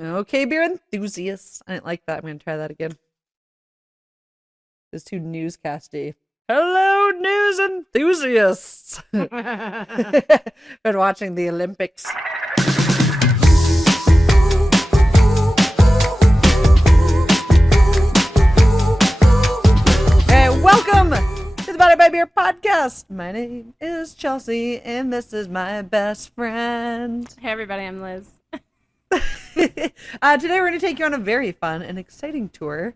Okay, beer enthusiasts. I didn't like that. I'm going to try that again. It's too newscasty. Hello, news enthusiasts. Been watching the Olympics. Hey, welcome to the Body by Beer podcast. My name is Chelsea, and this is my best friend. Hey, everybody, I'm Liz. Today we're going to take you on a very fun and exciting tour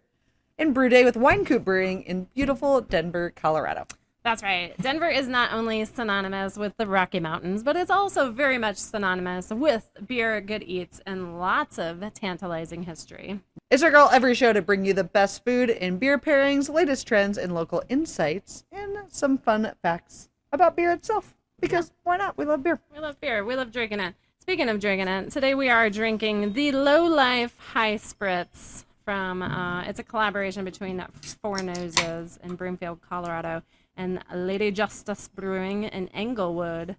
in Brew Day with Wynkoop Brewing in beautiful Denver, Colorado. That's right. Denver is not only synonymous with the Rocky Mountains, but it's also very much synonymous with beer, good eats, and lots of tantalizing history. It's our goal every show to bring you the best food and beer pairings, latest trends, and local insights, and some fun facts about beer itself. Because why not? We love beer. We love beer. We love drinking it. Speaking of drinking it, today we are drinking the Low Life High Spritz from, it's a collaboration between Four Noses in Broomfield, Colorado, and Lady Justice Brewing in Englewood.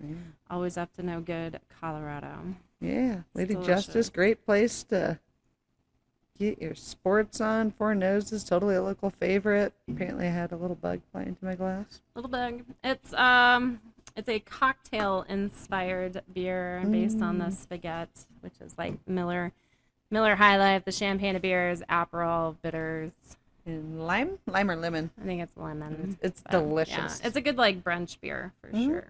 Always up to no good, Colorado. Yeah, Lady Justice, great place to get your sports on. Four Noses, totally a local favorite. Apparently I had a little bug fly into my glass. Little bug. It's a cocktail-inspired beer based on the spaghetti, which is like Miller High Life, the champagne of beers, Aperol, bitters. And lime or lemon? I think it's lemon. It's delicious. Yeah, it's a good like brunch beer for sure.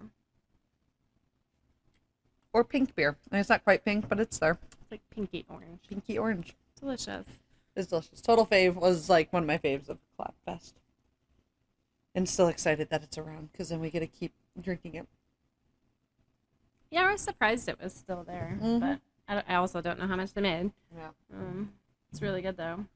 Or pink beer. I mean, it's not quite pink, but it's there. It's like pinky orange. Pinky orange. Delicious. It's delicious. Total fave was like one of my faves of Clap Fest. And still excited that it's around because then we get to keep drinking it. Yeah, I was surprised it was still there, but I also don't know how much they made. Yeah. It's really good though.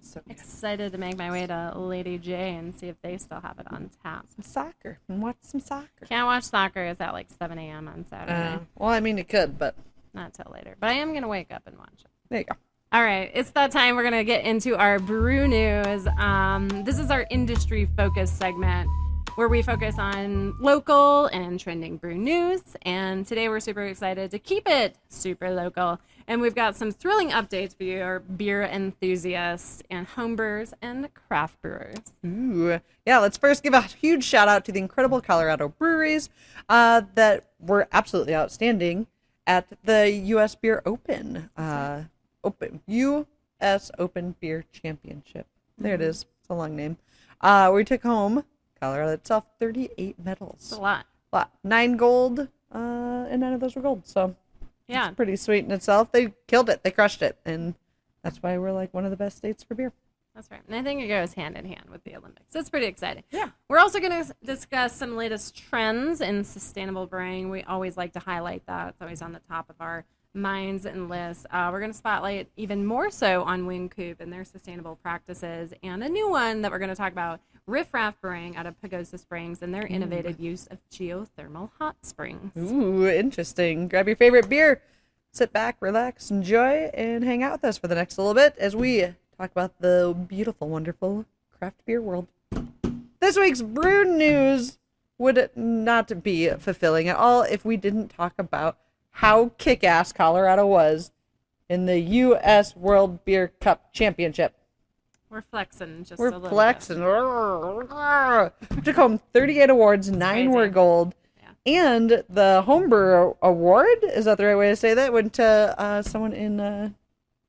So good. Excited to make my way to Lady J and see if they still have it on tap. Some soccer. And watch some soccer. Can't watch soccer. It's at like 7 a.m. on Saturday. Well, I mean, you could, but Not till later. But I am going to wake up and watch it. there you go. All right. It's that time. We're going to get into our brew news. This is our industry focus segment where we focus on local and trending brew news. And today we're super excited to keep it super local. And we've got some thrilling updates for you, our beer enthusiasts and homebrewers and craft brewers. Ooh. Yeah, let's first give a huge shout out to the incredible Colorado breweries that were absolutely outstanding at the U.S. Beer Open. U.S. Open Beer Championship. There it is. It's a long name. We took home, Colorado itself, 38 medals. It's a lot. 9 gold, and none of those were gold. So Yeah. it's pretty sweet in itself. They killed it. They crushed it. And that's why we're like one of the best states for beer. That's right. And I think it goes hand in hand with the Olympics. It's pretty exciting. Yeah. We're also going to discuss some latest trends in sustainable brewing. We always like to highlight that. It's always on the top of our minds and lists. We're going to spotlight even more so on Wynkoop and their sustainable practices, and a new one that we're going to talk about, Riff Raff Brewing out of Pagosa Springs and their innovative use of geothermal hot springs. Ooh, interesting. Grab your favorite beer, sit back, relax, enjoy, and hang out with us for the next little bit as we talk about the beautiful, wonderful craft beer world. This week's brew news would not be fulfilling at all if we didn't talk about how kick-ass Colorado was in the U.S. World Beer Cup Championship. We're flexing just a We're little flexing. Took home 38 awards, 9 crazy. were gold. Yeah. And the Homebrew Award, is that the right way to say that, went to someone in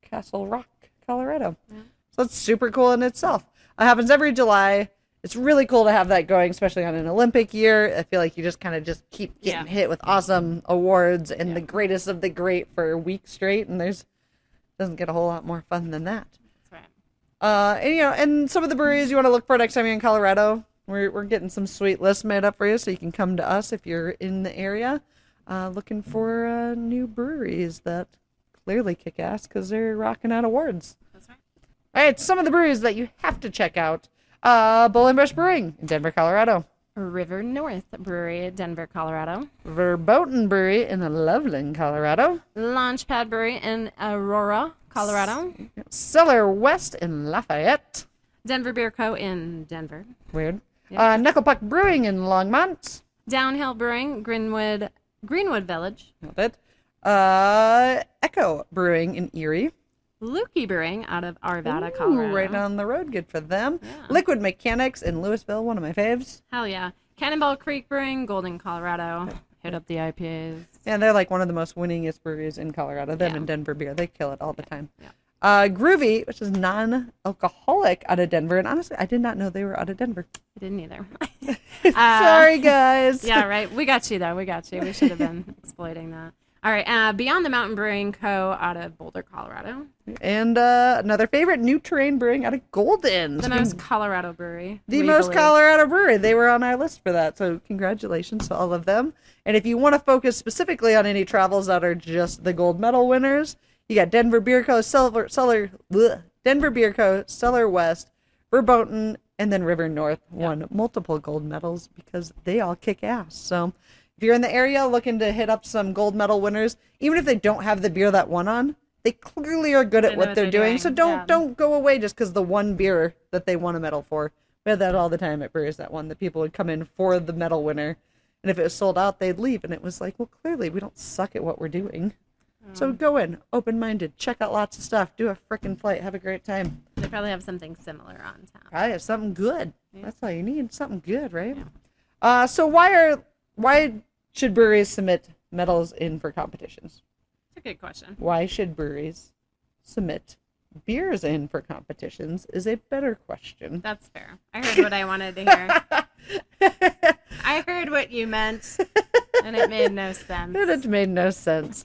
Castle Rock, Colorado. Yeah. So that's super cool in itself. It happens every July. It's really cool to have that going, especially on an Olympic year. I feel like you just kind of just keep getting hit with awesome awards and the greatest of the great for a week straight, and doesn't get a whole lot more fun than that. That's right. And some of the breweries you want to look for next time you're in Colorado, we're getting some sweet lists made up for you, so you can come to us if you're in the area, looking for new breweries that clearly kick ass because they're rocking out awards. That's right. All right, some of the breweries that you have to check out. Bull and Brush Brewing in Denver, Colorado. River North Brewery, Denver, Colorado. Verboten Brewery in Loveland, Colorado. Launchpad Brewery in Aurora, Colorado. Cellar West in Lafayette. Denver Beer Co. in Denver. Weird. Yeah. Knuckle Puck Brewing in Longmont. Downhill Brewing, Greenwood Village. Nailed it. Echo Brewing in Erie. Lukey Brewing out of Arvada, Ooh, Colorado. right down the road. Good for them. Yeah. Liquid Mechanics in Louisville, one of my faves. Hell yeah. Cannonball Creek Brewing, Golden, Colorado. Hit up the IPAs. Yeah, they're like one of the most winningest breweries in Colorado. Them Yeah. and Denver Beer. They kill it all the time. Yeah. Groovy, which is non-alcoholic out of Denver. And honestly, I did not know they were out of Denver. I didn't either. Sorry, guys. Yeah, right. We got you, though. We got you. We should have been exploiting that. All right. Beyond the Mountain Brewing Co. out of Boulder, Colorado. And another favorite, New Terrain Brewing out of Golden. The most Colorado brewery. The we most believe. Colorado brewery. They were on our list for that. So congratulations to all of them. And if you want to focus specifically on any travels that are just the gold medal winners, you got Denver Beer Co., Denver Beer Co., Cellar West, Verboten, and then River North won multiple gold medals because they all kick ass. So if you're in the area looking to hit up some gold medal winners, even if they don't have the beer that won on, they clearly are good at what they're doing. So don't go away just because the one beer that they won a medal for. We had that all the time at breweries that won. The people would come in for the medal winner, and if it was sold out, they'd leave. And it was like, well, clearly we don't suck at what we're doing. So go in, open-minded, check out lots of stuff, do a frickin' flight, have a great time. They probably have something similar on tap. Probably have something good. Yeah. That's all you need, something good, right? Yeah. So why should breweries submit medals in for competitions? That's a good question. Why should breweries submit beers in for competitions is a better question. That's fair. I heard what I wanted to hear. I heard what you meant, and it made no sense. It made no sense.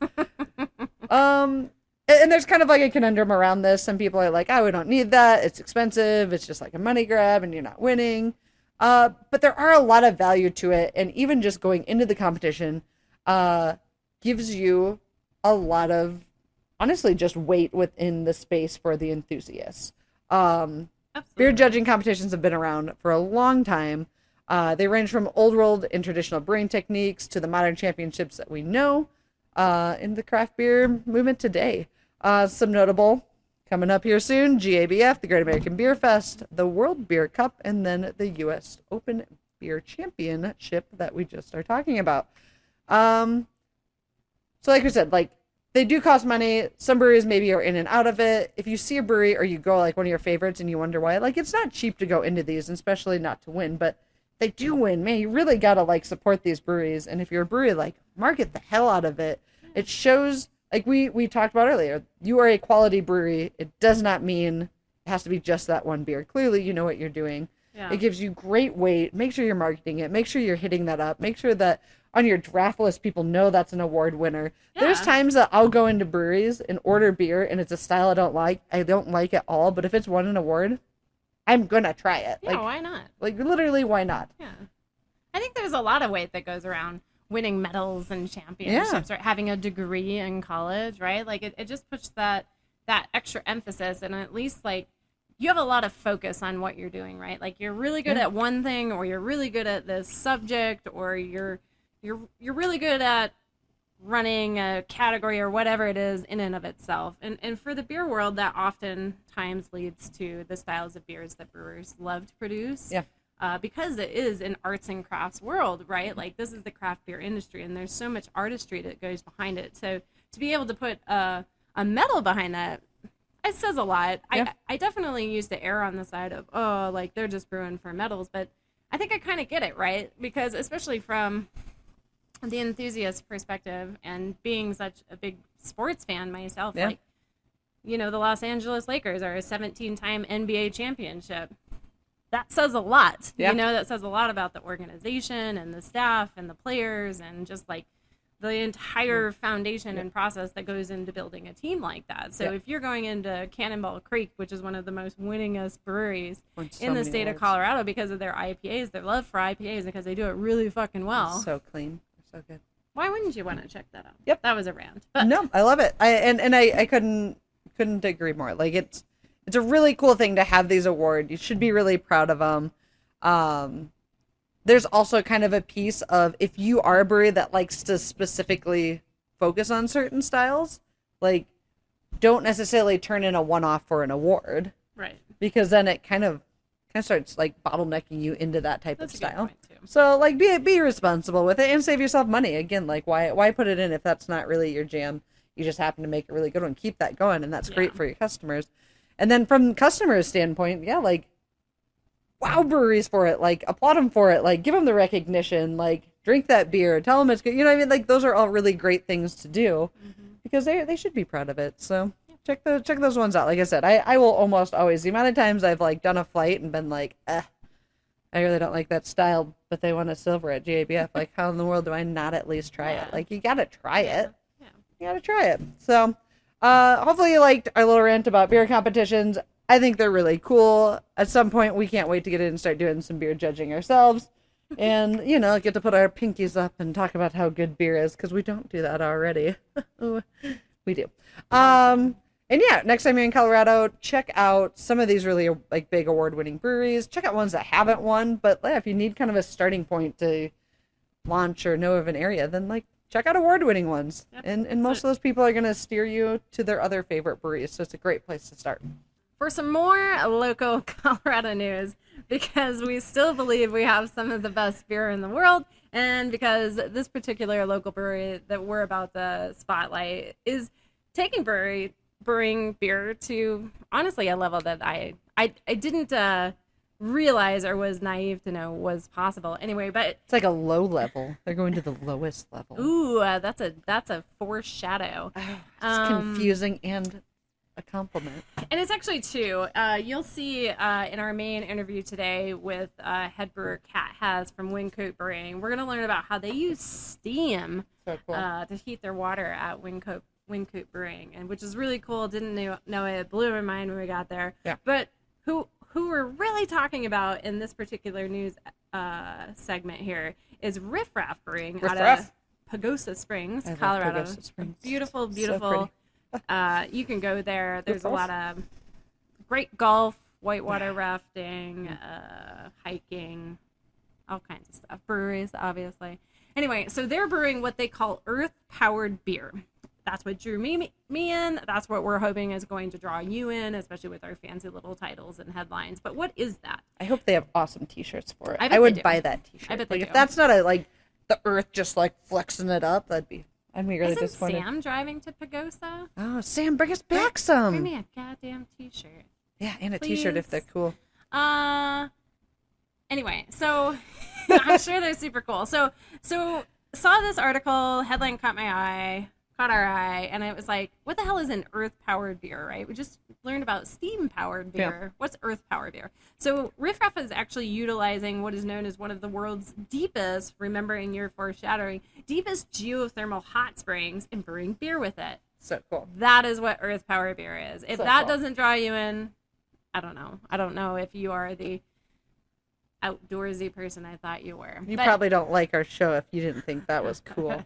And there's kind of like a conundrum around this. Some people are like, oh, we don't need that. It's expensive. It's just like a money grab and you're not winning. But there are a lot of value to it. And even just going into the competition gives you a lot of, honestly, just weight within the space for the enthusiasts. Beer judging competitions have been around for a long time. They range from old world and traditional brewing techniques to the modern championships that we know in the craft beer movement today. Some notable coming up here soon: GABF, the Great American Beer Fest, the World Beer Cup, and then the U.S. Open Beer Championship that we just are talking about. So like we said, like, they do cost money. Some breweries maybe are in and out of it. If you see a brewery or you go like one of your favorites and you wonder why, like, it's not cheap to go into these, especially not to win, but they do win. Man, you really got to like support these breweries. And if you're a brewery, like, market the hell out of it. It shows, like we talked about earlier, you are a quality brewery. It does not mean it has to be just that one beer. Clearly, you know what you're doing. Yeah. It gives you great weight. Make sure you're marketing it. Make sure you're hitting that up. Make sure that on your draft list, people know that's an award winner. Yeah. There's times that I'll go into breweries and order beer, and it's a style I don't like. I don't like at all, but if it's won an award, I'm going to try it. Yeah, why not? Like, literally, why not? Yeah. I think there's a lot of weight that goes around winning medals and championships, right? Having a degree in college, right? Like, it just puts that extra emphasis, and at least, like, you have a lot of focus on what you're doing, right? Like, you're really good at one thing, or you're really good at this subject, or you're really good at running a category or whatever it is in and of itself. And for the beer world, that oftentimes leads to the styles of beers that brewers love to produce. Yeah. Because it is an arts and crafts world, right? Like, this is the craft beer industry, and there's so much artistry that goes behind it. So to be able to put a medal behind that, it says a lot. Yeah. I definitely used to err on the side of, oh, like, they're just brewing for medals. But I think I kind of get it, right? Because especially from the enthusiast perspective and being such a big sports fan myself, like, you know, the Los Angeles Lakers are a 17-time NBA championship. That says a lot. Yeah. You know, that says a lot about the organization and the staff and the players and just, like, the entire foundation and process that goes into building a team like that. So if you're going into Cannonball Creek, which is one of the most winningest breweries in the state of Colorado because of their IPAs, their love for IPAs, because they do it really fucking well. It's so clean. So good. Why wouldn't you want to check that out? Yep. That was a rant. But No, I love it. I couldn't agree more. Like, it's a really cool thing to have these awards. You should be really proud of them. There's also kind of a piece of, if you are a brewery that likes to specifically focus on certain styles, like, don't necessarily turn in a one-off for an award. Right. Because then it kind of starts, like, bottlenecking you into that type That's of a good style. point, too. So, like, be responsible with it and save yourself money. Again, like, why put it in if that's not really your jam? You just happen to make a really good one. Keep that going, and that's great for your customers. And then from customers' standpoint, yeah, like, wow breweries for it. Like, applaud them for it. Like, give them the recognition. Like, drink that beer. Tell them it's good. You know what I mean? Like, those are all really great things to do because they should be proud of it. So check those ones out. Like I said, I will almost always, the amount of times I've, like, done a flight and been like, I really don't like that style, but they won a silver at GABF. Like, how in the world do I not at least try it? Like, you got to try it. Yeah. You got to try it. So hopefully you liked our little rant about beer competitions. I think they're really cool. At some point, we can't wait to get in and start doing some beer judging ourselves. And, you know, get to put our pinkies up and talk about how good beer is, because we don't do that already. We do. And yeah, next time you're in Colorado, check out some of these really, like, big award-winning breweries. Check out ones that haven't won. But yeah, if you need kind of a starting point to launch or know of an area, then, like, check out award-winning ones. Yep. And most of those people are going to steer you to their other favorite breweries. So it's a great place to start. For some more local Colorado news, because we still believe we have some of the best beer in the world, and because this particular local brewery that we're about to spotlight is taking brewing beer to, honestly, a level that I didn't realize or was naive to know was possible. Anyway, but it's like a low level. They're going to the lowest level. Ooh, that's a foreshadow. Oh, it's confusing and a compliment. And it's actually two. You'll see in our main interview today with head brewer Kat Has from Wynkoop Brewing. We're going to learn about how they use steam to heat their water at Wynkoop Brewing, and which is really cool. Didn't know it. It blew my mind when we got there. Yeah. But who we're really talking about in this particular news segment here is Riff Raff Brewing out of Pagosa Springs, Colorado. Pagosa Springs. Beautiful. So you can go there. There's a lot of great golf, whitewater rafting, hiking, all kinds of stuff. Breweries, obviously. Anyway, so they're brewing what they call earth-powered beer. That's what drew me in. That's what we're hoping is going to draw you in, especially with our fancy little titles and headlines. But what is that? I hope they have awesome T-shirts for it. I would buy that T-shirt. I bet they do. If that's not the earth just like flexing it up, I'd be really disappointed. Sam driving to Pagosa? Oh, Sam, bring us back some. Bring me a goddamn T-shirt. Yeah, and a T-shirt if they're cool. Anyway, so I'm sure they're super cool. So saw this article, headline caught our eye, and it was like, what the hell is an earth-powered beer, right? We just learned about steam-powered beer. Yeah. What's earth-powered beer? So Riff Raff is actually utilizing what is known as one of the world's deepest, remembering your foreshadowing, deepest geothermal hot springs and brewing beer with it. So cool. That is what earth-powered beer is. If that doesn't draw you in, I don't know. I don't know if you are the outdoorsy person I thought you were. You probably don't like our show if you didn't think that was cool.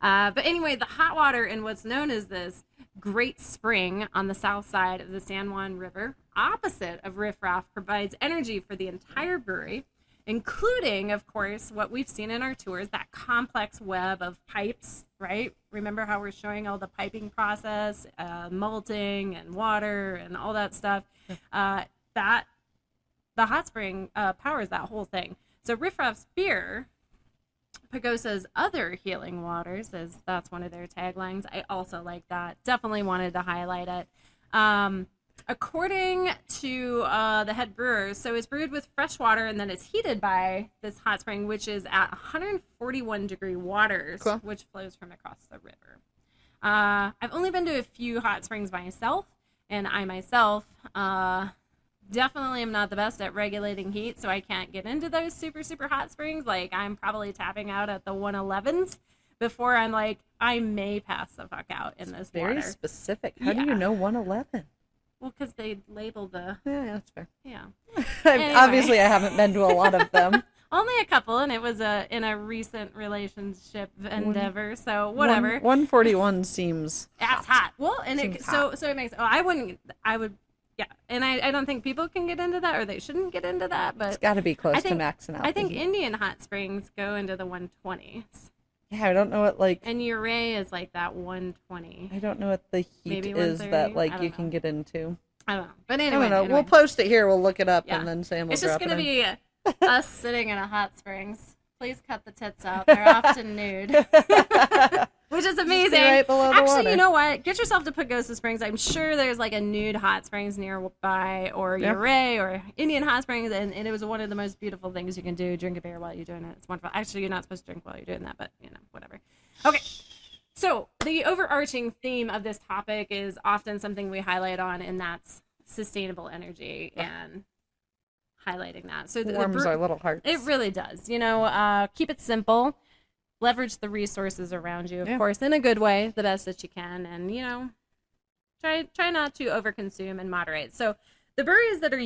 But anyway, the hot water in what's known as this Great Spring on the south side of the San Juan River, opposite of Riff Raff, provides energy for the entire brewery, including, of course, what we've seen in our tours, that complex web of pipes, right? Remember how we're showing all the piping process, malting and water and all that stuff? The hot spring powers that whole thing. So Riff Raff's beer, Pagosa's other healing waters, as that's one of their taglines. I also like that. Definitely wanted to highlight it. According to the head brewer, so it's brewed with fresh water and then it's heated by this hot spring, which is at 141 degree waters, cool, which flows from across the river. I've only been to a few hot springs myself, and I myself definitely am not the best at regulating heat, so I can't get into those super, super hot springs. Like, I'm probably tapping out at the 111s before I'm like, I may pass the fuck out in this water. Very specific. How do you know 111? Well, because they label the... Yeah, that's fair. Yeah. Anyway. Obviously, I haven't been to a lot of them. Only a couple, and it was in a recent relationship endeavor, so whatever. 141 seems That's hot. Well, and so it makes... Oh, I would... Yeah, and I don't think people can get into that, or they shouldn't get into that, but... It's got to be close to maxing out. I think Indian hot springs go into the 120s. Yeah, I don't know what, like... And Uray is like that 120. I don't know what the heat is that, like, you can get into. I don't know. But anyway. We'll post it here. We'll look it up, and then Sam will drop it. It's just going to be us sitting in a hot springs. Please cut the tits out. They're often nude. which is amazing. Right below the Actually, water. you know what? Get yourself to Pagosa Springs. I'm sure there's like a nude hot springs nearby, or Ouray, or Indian hot springs, and it was one of the most beautiful things you can do. Drink a beer while you're doing it. It's wonderful. Actually, you're not supposed to drink while you're doing that, but whatever. Okay. So the overarching theme of this topic is often something we highlight on, and that's sustainable energy and highlighting that. So warms our little hearts. It really does. Keep it simple. Leverage the resources around you, of course, in a good way, the best that you can, and try not to overconsume and moderate. So the breweries that are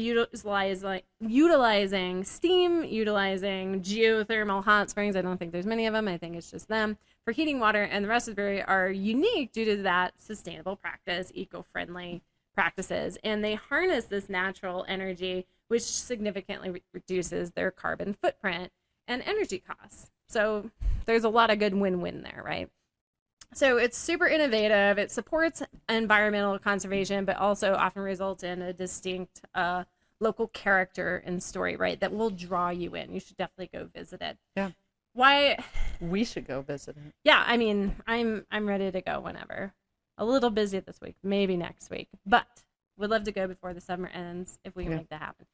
utilizing steam, utilizing geothermal hot springs, I don't think there's many of them. I think it's just them for heating water, and the rest of the brewery are unique due to that sustainable practice, eco-friendly practices, and they harness this natural energy, which significantly reduces their carbon footprint and energy costs. So there's a lot of good win-win there, right? So it's super innovative. It supports environmental conservation, but also often results in a distinct local character and story, right? That will draw you in. You should definitely go visit it. Yeah. Why? We should go visit it. Yeah, I mean, I'm ready to go whenever. A little busy this week, maybe next week, but would love to go before the summer ends if we can make that happen.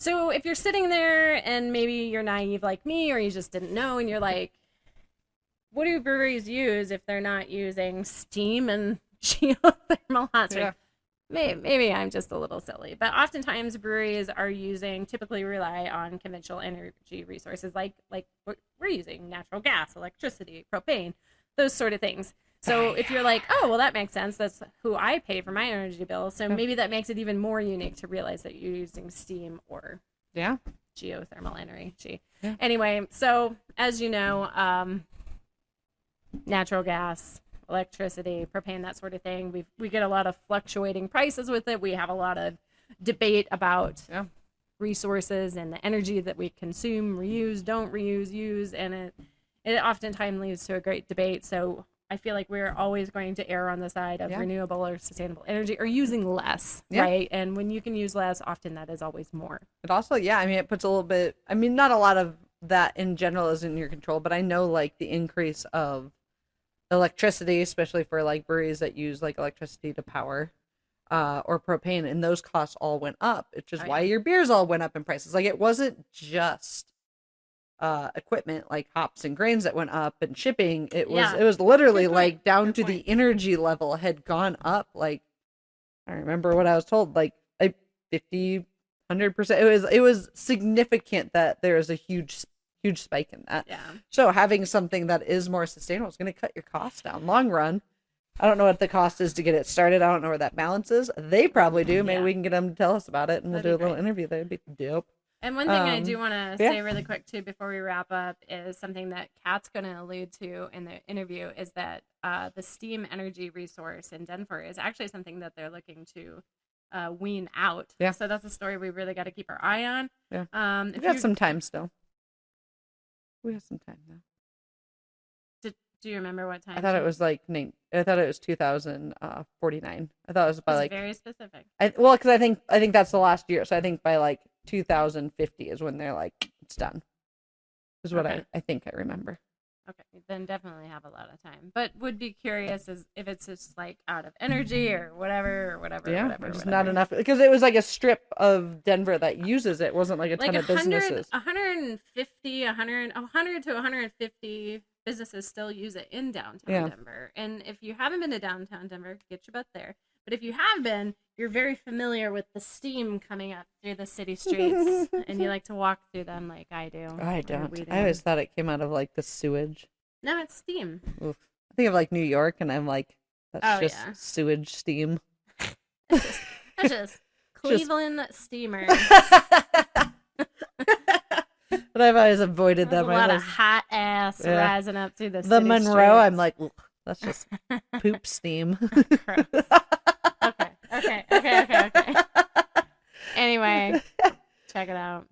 So if you're sitting there and maybe you're naive like me, or you just didn't know, and you're like, what do breweries use if they're not using steam and geothermal hot springs? Maybe I'm just a little silly, but oftentimes breweries typically rely on conventional energy resources like we're using natural gas, electricity, propane, those sort of things. So if you're like, oh, well, that makes sense. That's who I pay for my energy bill. So maybe that makes it even more unique to realize that you're using steam or geothermal energy. Yeah. Anyway, so as you know, natural gas, electricity, propane, that sort of thing, we get a lot of fluctuating prices with it. We have a lot of debate about resources and the energy that we consume, reuse, don't reuse, use, and it oftentimes leads to a great debate. So I feel like we're always going to err on the side of renewable or sustainable energy, or using less, right? And when you can use less, often that is always more. But also, it puts a little bit, not a lot of that in general is in your control, but I know like the increase of electricity, especially for like breweries that use like electricity to power or propane, and those costs all went up. It's just why your beers all went up in prices. Like it wasn't just equipment like hops and grains that went up and shipping. It was literally like down to the energy level had gone up. Like I remember what I was told, like 50, 100%. It was significant that there is a huge spike in that. Yeah. So having something that is more sustainable is going to cut your costs down long run. I don't know what the cost is to get it started. I don't know where that balance is. They probably do. Maybe we can get them to tell us about it, and we'll do a little interview. That'd be dope. And one thing I do want to say really quick too before we wrap up is something that Kat's going to allude to in the interview is that the steam energy resource in Denver is actually something that they're looking to wean out. Yeah. So that's a story we really got to keep our eye on. Yeah. We got some time still. We have some time now. Do you remember what time? I thought it was like 2049. I thought it was by very specific. Because I think that's the last year. So I think by like 2050 is when they're like it's done. Is what I think I remember. Okay, then definitely have a lot of time. But would be curious as if it's just like out of energy or whatever. Yeah, just not enough because it was like a strip of Denver that uses it. It wasn't like a ton of businesses. 100 to 150 businesses still use it in downtown Denver. And if you haven't been to downtown Denver, get your butt there. But if you have been, you're very familiar with the steam coming up through the city streets, and you like to walk through them like I do. I don't. I always thought it came out of like the sewage. No, it's steam. Oof. I think of like New York, and I'm like, that's just sewage steam. That's just Cleveland steamers. But I've always avoided them. A lot of hot ass rising up through the city Monroe. Streets. I'm like, that's just poop steam. Gross. Okay. Anyway, check it out.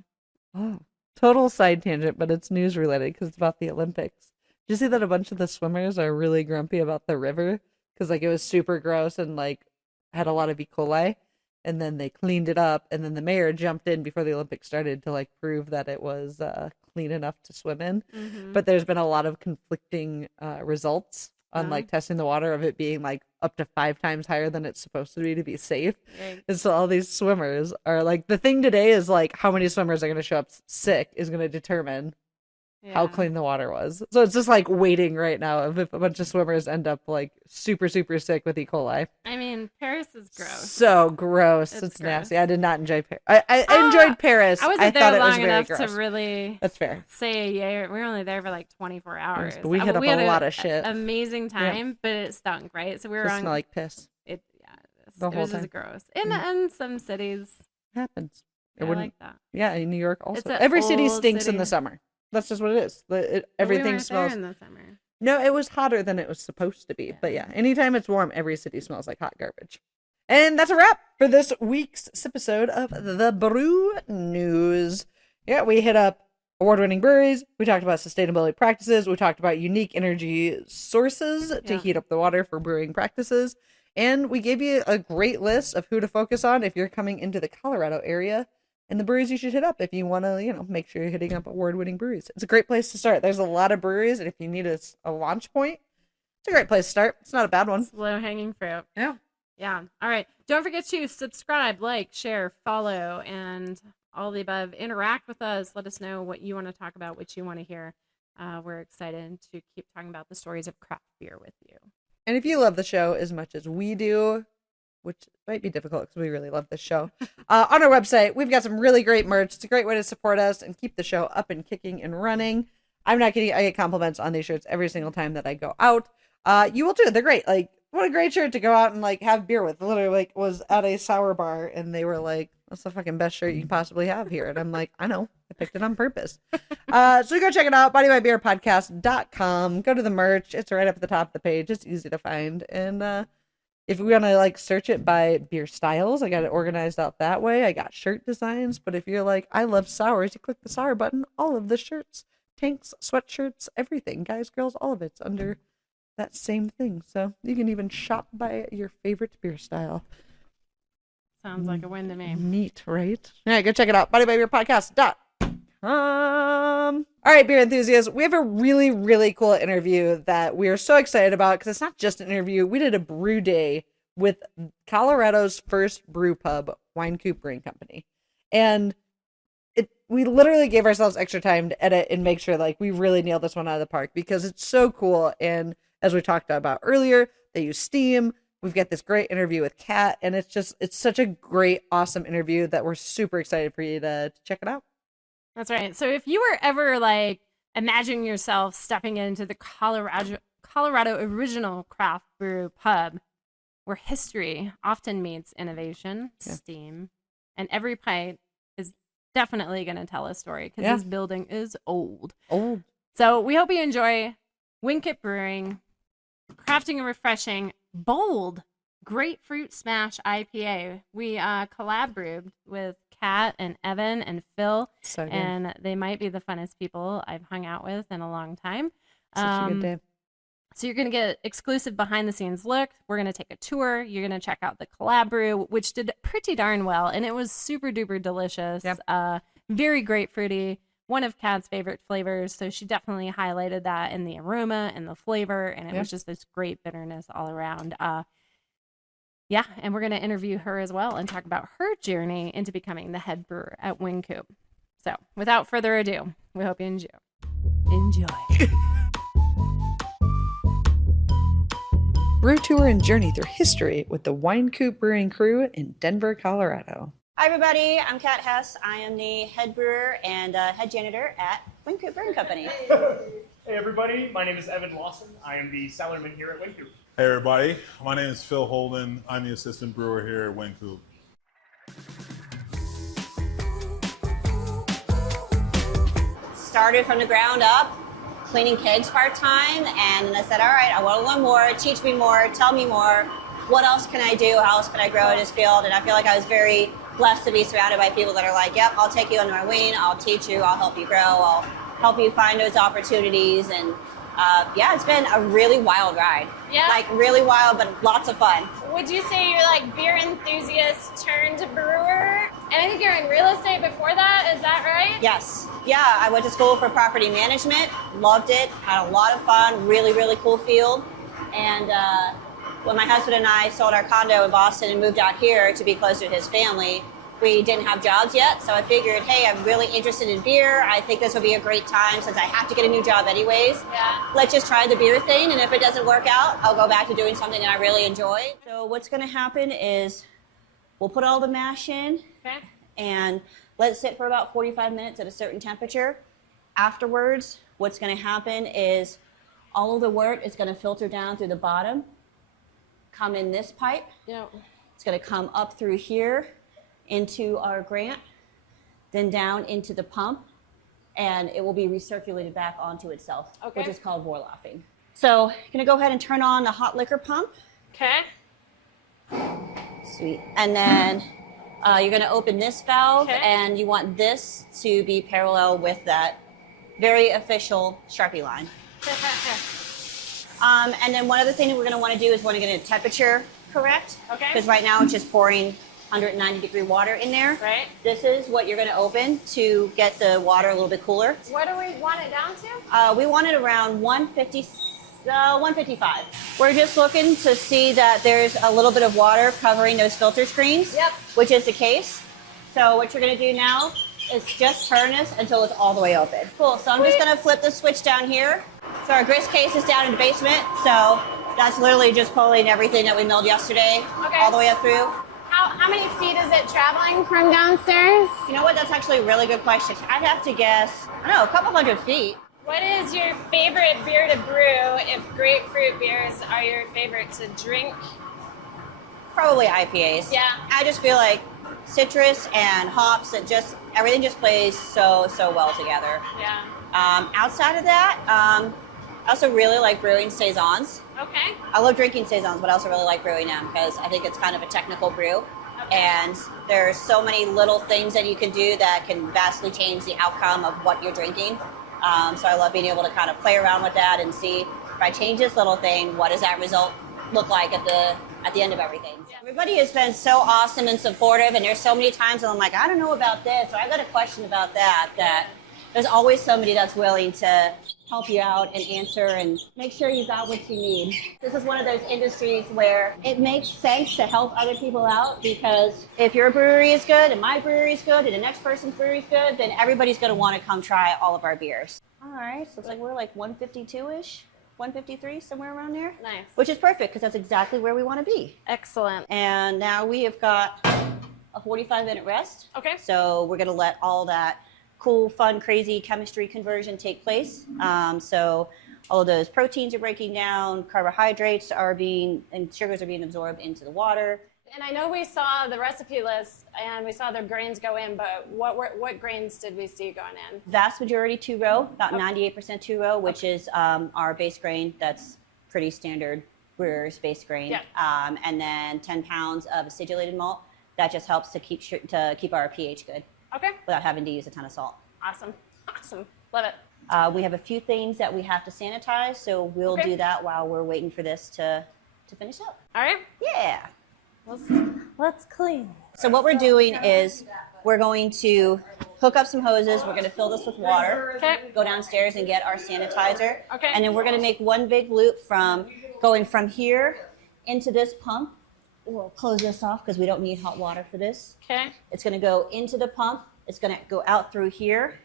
Oh, total side tangent, but it's news related because it's about the Olympics. Did you see that a bunch of the swimmers are really grumpy about the river because like it was super gross and like had a lot of E. coli, and then they cleaned it up, and then the mayor jumped in before the Olympics started to like prove that it was clean enough to swim in. Mm-hmm. But there's been a lot of conflicting results on like testing the water of it being like up to 5 times higher than it's supposed to be safe. Right. And so all these swimmers are like, the thing today is like how many swimmers are going to show up sick is going to determine how clean the water was. So it's just like waiting right now of if a bunch of swimmers end up like super, super sick with E. coli. I mean, Paris is gross. So gross. It's nasty. I did not enjoy Paris. I enjoyed Paris. I wasn't thought there it was long very enough gross. to really That's fair. say a yay. We were only there for like 24 hours. But we hit up a lot of shit. Amazing time, but it stunk, right? So we were It on. smelled like piss. It The whole was time. just gross. And some cities. Happens. I like that. Yeah, in New York also. It's an Every city old stinks in city. the summer. That's just what it is. Everything we weren't smells. there in the summer. No, it was hotter than it was supposed to be. But yeah, anytime it's warm, every city smells like hot garbage. And that's a wrap for this week's episode of the Brew News. Yeah, we hit up award-winning breweries. We talked about sustainability practices. We talked about unique energy sources to heat up the water for brewing practices. And we gave you a great list of who to focus on if you're coming into the Colorado area and the breweries you should hit up if you want to, make sure you're hitting up award-winning breweries. It's a great place to start. There's a lot of breweries, and if you need a launch point, it's a great place to start. It's not a bad one. It's low-hanging fruit. Yeah. Yeah. All right. Don't forget to subscribe, like, share, follow, and all the above. Interact with us. Let us know what you want to talk about, what you want to hear. We're excited to keep talking about the stories of craft beer with you. And if you love the show as much as we do, which might be difficult because we really love this show, on our website, we've got some really great merch. It's a great way to support us and keep the show up and kicking and running. I'm not kidding. I get compliments on these shirts every single time that I go out. You will too. They're great. Like, what a great shirt to go out and like have beer with. Literally, like, was at a sour bar and they were like, "That's the fucking best shirt you can possibly have here." And I'm like, I know. I picked it on purpose. So go check it out. BodyByBeerPodcast.com. Go to the merch. It's right up at the top of the page. It's easy to find. And if we want to like search it by beer styles, I got it organized out that way. I got shirt designs. But if you're like, I love sours, you click the sour button. All of the shirts, tanks, sweatshirts, everything, guys, girls, all of it's under that same thing. So you can even shop by your favorite beer style. Sounds like a win to me. Neat, right? All right, go check it out. BodyByBeerPodcast.com. All right, beer enthusiasts, we have a really, really cool interview that we are so excited about because it's not just an interview. We did a brew day with Colorado's first brew pub, Wynkoop Brewing Company. And we literally gave ourselves extra time to edit and make sure like we really nailed this one out of the park because it's so cool. And as we talked about earlier, they use Steam. We've got this great interview with Kat, and it's such a great, awesome interview that we're super excited for you to check it out. That's right. So if you were ever like imagining yourself stepping into the Colorado original craft brew pub, where history often meets innovation, Steam, and every pint is definitely going to tell a story because this building is old. So we hope you enjoy Wynkoop Brewing, crafting a refreshing, bold grapefruit smash IPA. We collab brewed with Kat and Evan and Phil, and they might be the funnest people I've hung out with in a long time. Such a good day. So you're going to get exclusive behind the scenes look. We're going to take a tour. You're going to check out the collab brew, which did pretty darn well, and it was super duper delicious. Yep. Very grapefruity. One of Kat's favorite flavors, so she definitely highlighted that in the aroma and the flavor, and it was just this great bitterness all around. And we're going to interview her as well and talk about her journey into becoming the head brewer at Wynkoop. So, without further ado, we hope you enjoy. Brew tour and journey through history with the Wynkoop Brewing crew in Denver, Colorado. Hi everybody, I'm Kat Hess. I am the head brewer and head janitor at Wynkoop Brewing Company. Hey everybody, my name is Evan Lawson. I am the cellarman here at Wynkoop. Hey everybody, my name is Phil Holden. I'm the assistant brewer here at Wynkoop. Started from the ground up, cleaning kegs part-time, and I said, all right, I want to learn more, teach me more, tell me more. What else can I do? How else can I grow in this field? And I feel like I was very blessed to be surrounded by people that are like, yep, I'll take you under my wing, I'll teach you, I'll help you grow, I'll help you find those opportunities. And it's been a really wild ride. Yeah. Like really wild, but lots of fun. Would you say you're like beer enthusiast turned brewer? And I think you're in real estate before that, is that right? Yes. Yeah, I went to school for property management, loved it, had a lot of fun, really, really cool field. And when my husband and I sold our condo in Boston and moved out here to be closer to his family, we didn't have jobs yet. So I figured, hey, I'm really interested in beer. I think this will be a great time since I have to get a new job anyways. Yeah. Let's just try the beer thing. And if it doesn't work out, I'll go back to doing something that I really enjoy. So what's going to happen is we'll put all the mash in Okay. and let it sit for about 45 minutes at a certain temperature. Afterwards, what's going to happen is all of the wort is going to filter down through the bottom, come in this pipe. Yep. It's going to come up through here into our grant, then down into the pump, and it will be recirculated back onto itself, Okay. which is called vorlaufing. So I'm going to go ahead and turn on the hot liquor pump. Okay. Sweet. And then you're going to open this valve, Okay. and you want this to be parallel with that very official Sharpie line. And then one other thing that we're going to want to do is want to get a temperature correct. Okay. Because right now it's just pouring 190-degree water in there. Right. This is what you're going to open to get the water a little bit cooler. What do we want it down to? We want it around 150, 155. We're just looking to see that there's a little bit of water covering those filter screens. Yep. Which is the case. So what you're going to do now is just turn this until it's all the way open. Cool. So I'm just going to flip the switch down here. So our grist case is down in the basement. So that's literally just pulling everything that we milled yesterday Okay. all the way up through. How many feet is it traveling from downstairs? You know what? That's actually a really good question. I'd have to guess, I don't know, a couple hundred feet. What is your favorite beer to brew if grapefruit beers are your favorite to drink? Probably IPAs. Yeah. I just feel like citrus and hops, everything just plays so well together. Yeah. Outside of that, I also really like brewing saisons. Okay. I love drinking saisons, but I also really like brewing them because I think it's kind of a technical brew. Okay. And there's so many little things that you can do that can vastly change the outcome of what you're drinking. So I love being able to kind of play around with that and see if I change this little thing, what does that result look like at the end of everything. Yeah. Everybody has been so awesome and supportive, and there's so many times when I'm like, I don't know about this, or I've got a question about that there's always somebody that's willing to help you out and answer and make sure you got what you need. This is one of those industries where it makes sense to help other people out, because if your brewery is good and my brewery is good and the next person's brewery is good, then everybody's going to want to come try all of our beers. All right, so it's like we're like 152-ish, 153, somewhere around there. Nice. Which is perfect because that's exactly where we want to be. Excellent. And now we have got a 45-minute rest. Okay. So we're going to let all that cool, fun, crazy chemistry conversion take place. So all of those proteins are breaking down, carbohydrates and sugars are being absorbed into the water. And I know we saw the recipe list and we saw the grains go in, but what grains did we see going in? Vast majority 2-row, about 98% 2-row, which is our base grain. That's pretty standard brewer's base grain. Yeah. And then 10 pounds of acidulated malt. That just helps to keep our pH good Okay. without having to use a ton of salt. Awesome. Awesome. Love it. We have a few things that we have to sanitize, so we'll Okay. do that while we're waiting for this to finish up. All right. Yeah. Let's clean. So what we're doing is we're going to hook up some hoses. We're going to fill this with water. Okay. Go downstairs and get our sanitizer. Okay. And then we're going to make one big loop from going from here into this pump. We'll close this off because we don't need hot water for this. Okay. It's going to go into the pump. It's going to go out through here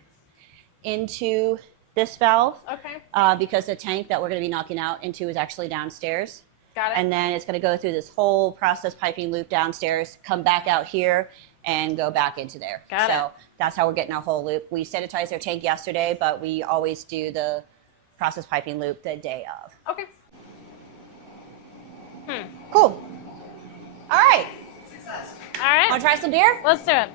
into this valve. Okay. Because the tank that we're going to be knocking out into is actually downstairs. Got it. And then it's going to go through this whole process piping loop downstairs, come back out here, and go back into there. Got it. So that's how we're getting our whole loop. We sanitized our tank yesterday, but we always do the process piping loop the day of. Okay. Cool. All right. All right. Want to try some beer? Let's do it.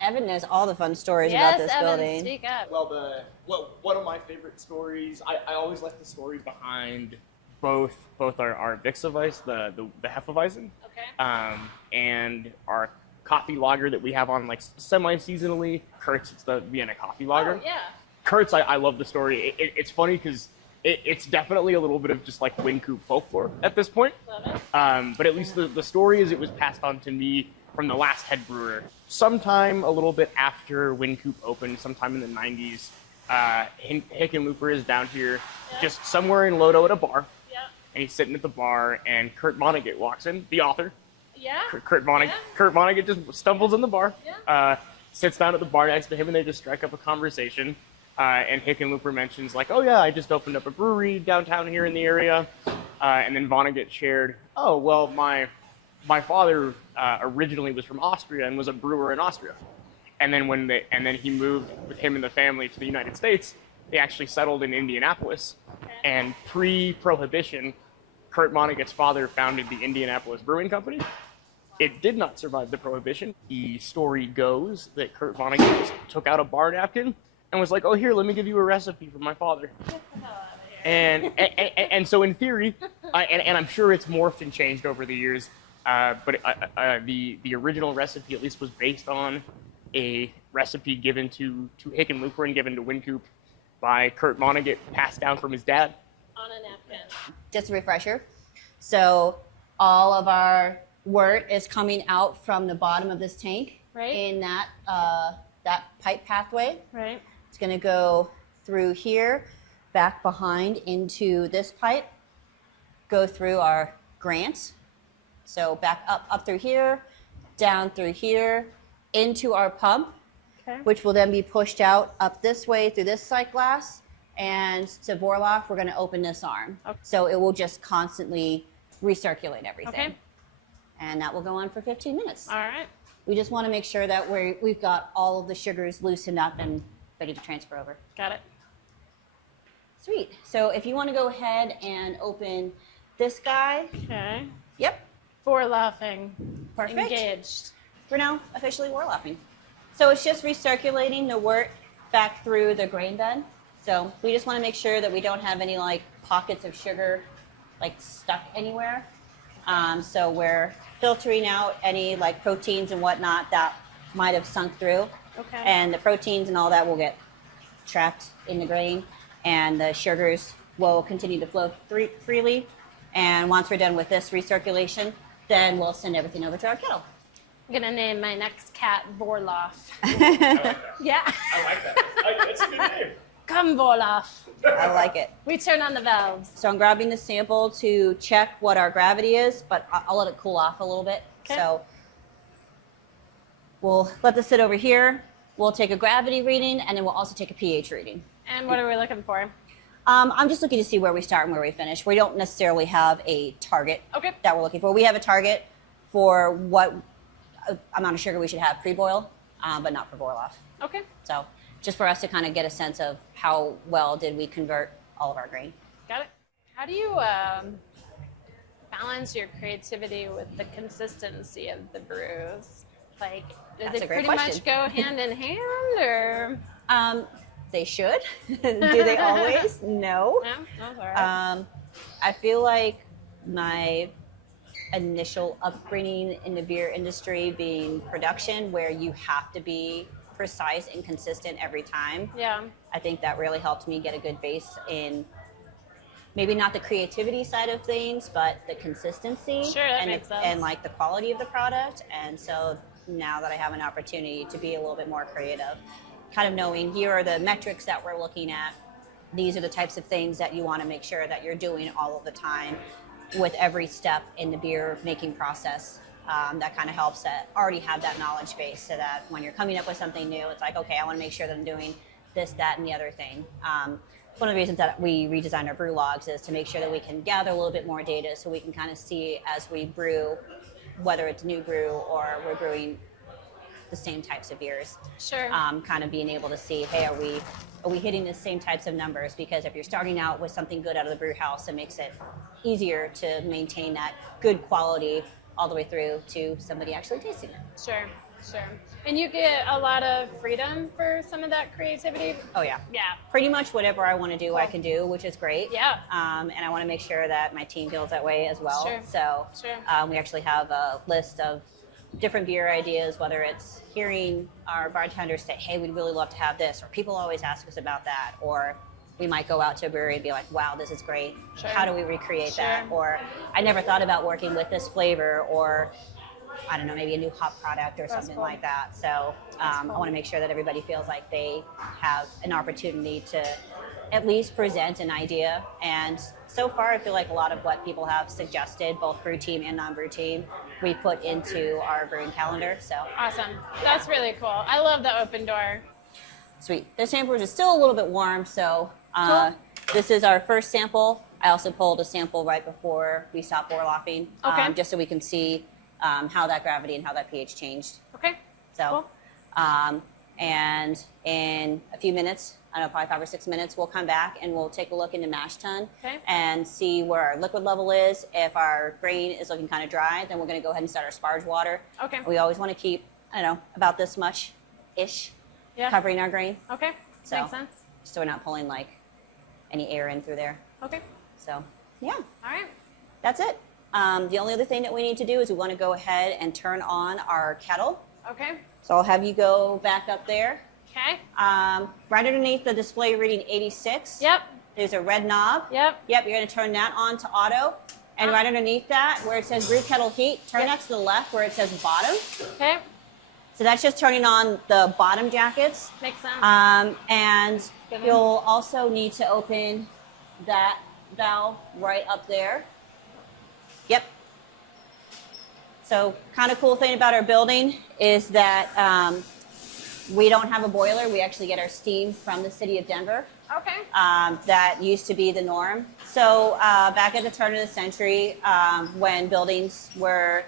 Evan knows all the fun stories Yes, about this Evan, building. speak up. Well, one of my favorite stories. I always like the story behind both our Wixeweiss, the Hefeweizen, Okay. and our coffee lager that we have on like semi-seasonally. Kurtz, it's the Vienna coffee lager. Oh, yeah. Kurtz, I love the story. It's funny because it's definitely a little bit of just like Wynkoop folklore at this point. Love it. But at least the story is it was passed on to me from the last head brewer. Sometime a little bit after Wynkoop opened, sometime in the 90s, Hickenlooper is down here, just somewhere in Lodo at a bar. Yeah. and he's sitting at the bar, and Kurt Vonnegut walks in, the author. Yeah. Kurt Vonnegut just stumbles in the bar, sits down at the bar next to him, and they just strike up a conversation. And Hickenlooper mentions, like, oh yeah, I just opened up a brewery downtown here in the area. And then Vonnegut shared, oh, well, my father originally was from Austria and was a brewer in Austria. And then he moved with him and the family to the United States. They actually settled in Indianapolis. And pre-Prohibition, Kurt Vonnegut's father founded the Indianapolis Brewing Company. It did not survive the Prohibition. The story goes that Kurt Vonnegut took out a bar napkin and was like, oh, here, let me give you a recipe from my father. And so in theory, and I'm sure it's morphed and changed over the years, but the original recipe at least was based on a recipe given to Hickenlooper and given to Wynkoop by Kurt Vonnegut, passed down from his dad. On a napkin. Just a refresher. So all of our wort is coming out from the bottom of this tank, Right. in that pipe pathway. Right. It's going to go through here, back behind into this pipe, go through our grants. So back up through here, down through here, into our pump, Okay. which will then be pushed out up this way through this sight glass. And to Vorloff, we're going to open this arm. Okay. So it will just constantly recirculate everything. Okay. And that will go on for 15 minutes. All right. We just want to make sure that we've got all of the sugars loosened up and ready to transfer over. Got it. Sweet. So if you want to go ahead and open this guy. Okay. Yep. For laughing. Perfect. Engaged. We're now officially Vorloffing. So it's just recirculating the wort back through the grain bed. So we just want to make sure that we don't have any like pockets of sugar like stuck anywhere. So we're filtering out any like proteins and whatnot that might have sunk through. Okay. And the proteins and all that will get trapped in the grain, and the sugars will continue to flow freely. And once we're done with this recirculation, then we'll send everything over to our kettle. I'm gonna name my next cat Vorloff. Yeah. I like that. That's a good name. Come Vorloff. I like it. We turn on the valves. So I'm grabbing the sample to check what our gravity is, but I'll let it cool off a little bit. Okay. So we'll let this sit over here. We'll take a gravity reading, and then we'll also take a pH reading. And what are we looking for? I'm just looking to see where we start and where we finish. We don't necessarily have a target Okay. that we're looking for. We have a target for what amount of sugar we should have pre-boil, but not for Vorloff. Okay. So just for us to kind of get a sense of how well did we convert all of our grain. Got it. How do you balance your creativity with the consistency of the brews? Like, do That's they a great pretty question. much go hand in hand, or They should. Do they always? No. no? That's all right. I feel like my initial upbringing in the beer industry being production, where you have to be precise and consistent every time. Yeah. I think that really helped me get a good base in maybe not the creativity side of things, but the consistency Sure, that and makes sense. and like the quality of the product. And so now that I have an opportunity to be a little bit more creative, kind of knowing here are the metrics that we're looking at. These are the types of things that you want to make sure that you're doing all of the time with every step in the beer making process. That kind of helps to already have that knowledge base, so that when you're coming up with something new, it's like, okay, I want to make sure that I'm doing this, that, and the other thing. One of the reasons that we redesigned our brew logs is to make sure that we can gather a little bit more data, so we can kind of see as we brew, whether it's new brew or we're brewing the same types of beers. Sure. Kind of being able to see, hey, are we hitting the same types of numbers? Because if you're starting out with something good out of the brew house, it makes it easier to maintain that good quality all the way through to somebody actually tasting it. Sure. Sure. And you get a lot of freedom for some of that creativity. Oh yeah. Yeah. Pretty much whatever I want to do, I can do, which is great. Yeah. And I want to make sure that my team feels that way as well. Sure. So Sure. we actually have a list of different beer ideas, whether it's hearing our bartenders say, hey, we'd really love to have this, or people always ask us about that, or we might go out to a brewery and be like, wow, this is great. Sure. How do we recreate that? Sure. Or I never thought about working with this flavor, or I don't know, maybe a new hop product or something cool. like that. So I want to make sure that everybody feels like they have an opportunity to at least present an idea and so far, I feel like a lot of what people have suggested, both brew team and non-brew team, we put into our brewing calendar. So Awesome. That's really cool. I love the open door. sweet. This sample is still a little bit warm, so this is our first sample. I also pulled a sample right before we stopped Borloffing, Okay. just so we can see how that gravity and how that pH changed. Okay. So, and in a few minutes, I don't know, probably 5 or 6 minutes, we'll come back and we'll take a look into mash tun Okay. and see where our liquid level is. If our grain is looking kind of dry, then we're going to go ahead and start our sparge water. Okay. We always want to keep, I don't know, about this much-ish Yeah. covering our grain, Okay. So- Makes sense. so we're not pulling like any air in through there. Okay. So, yeah, All right. that's it. The only other thing that we need to do is we want to go ahead and turn on our kettle. Okay. So I'll have you go back up there. Okay. Right underneath the display reading 86. Yep. There's a red knob. Yep. Yep, you're going to turn that on to auto. And right underneath that, where it says brew kettle heat, turn that to the left where it says bottom. Okay. So that's just turning on the bottom jackets. Makes sense. And Good. you'll also need to open that valve right up there. Yep. So kind of cool thing about our building is that we don't have a boiler. We actually get our steam from the city of Denver. Okay. That used to be the norm. So back at the turn of the century, when buildings were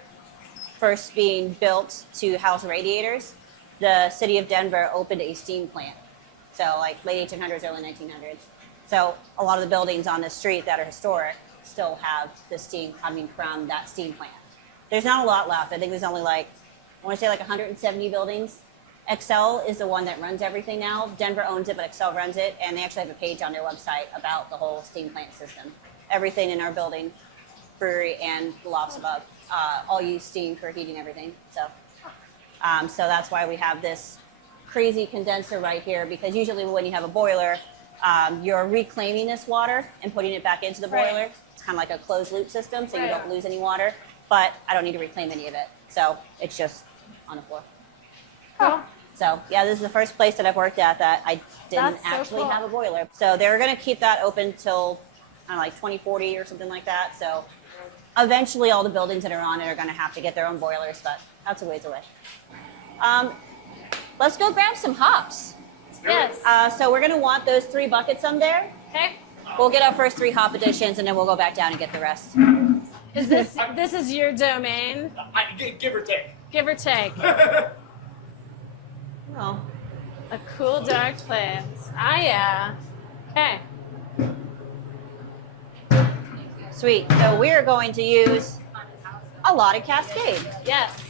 first being built to house radiators, the city of Denver opened a steam plant. So like late 1800s, early 1900s. So a lot of the buildings on the street that are historic still have the steam coming from that steam plant. There's not a lot left. I think there's only like, I want to say like 170 buildings. Excel is the one that runs everything now. Denver owns it, but Excel runs it. And they actually have a page on their website about the whole steam plant system. Everything in our building, brewery and the lofts above, all use steam for heating everything. So that's why we have this crazy condenser right here, because usually when you have a boiler, you're reclaiming this water and putting it back into the boiler. Right. It's kind of like a closed loop system, so you Right. don't lose any water. But I don't need to reclaim any of it, so it's just on the floor. Cool. So yeah, this is the first place that I've worked at that I didn't That's so actually cool. have a boiler. So they're going to keep that open till I don't know, like 2040 or something like that. So eventually, all the buildings that are on it are going to have to get their own boilers, but that's a ways away. Let's go grab some hops. Yes. So we're going to want those 3 buckets on there. Okay. We'll get our first 3 hop additions, and then we'll go back down and get the rest. Is this is your domain? Give or take. Give or take. Oh. A cool dark place. Ah yeah. Okay. Sweet. So we are going to use a lot of Cascade. Yes.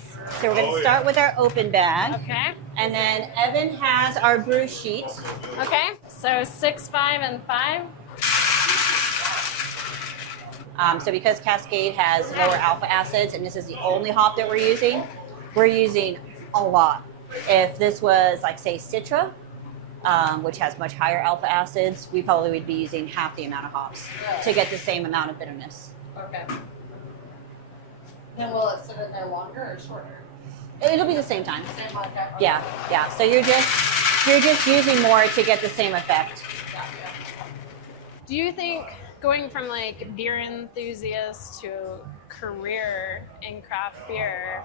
So we're going to start with our open bag. Okay. And then Evan has our brew sheet. Okay. So 6, 5, and 5. So because Cascade has lower alpha acids, and this is the only hop that we're using a lot. If this was like, say, Citra, which has much higher alpha acids, we probably would be using half the amount of hops to get the same amount of bitterness. Okay. Then will it sit in there longer or shorter? It'll be the same time. Same like that? Yeah. So you're just using more to get the same effect. Do you think going from like beer enthusiast to career in craft beer,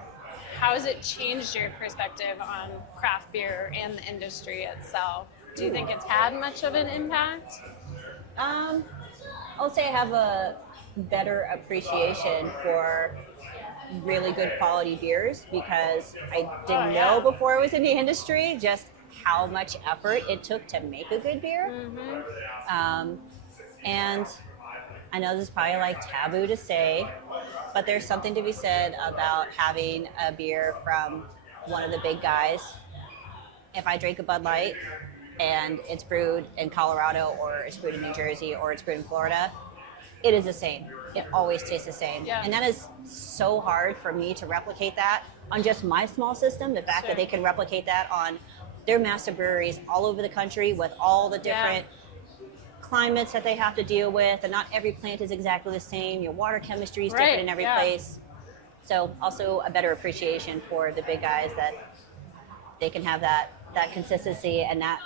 how has it changed your perspective on craft beer and the industry itself? Do you think it's had much of an impact? I would say I have a better appreciation for really good quality beers because I didn't know before I was in the industry just how much effort it took to make a good beer. Mm-hmm. And I know this is probably like taboo to say, but there's something to be said about having a beer from one of the big guys. If I drink a Bud Light and it's brewed in Colorado or it's brewed in New Jersey or it's brewed in Florida, it is the same. It always tastes the same. Yeah. And that is so hard for me to replicate that on just my small system. The fact that they can replicate that on their massive breweries all over the country with all the different climates that they have to deal with, and not every plant is exactly the same. Your water chemistry is different in every place. So also a better appreciation for the big guys that they can have that consistency and that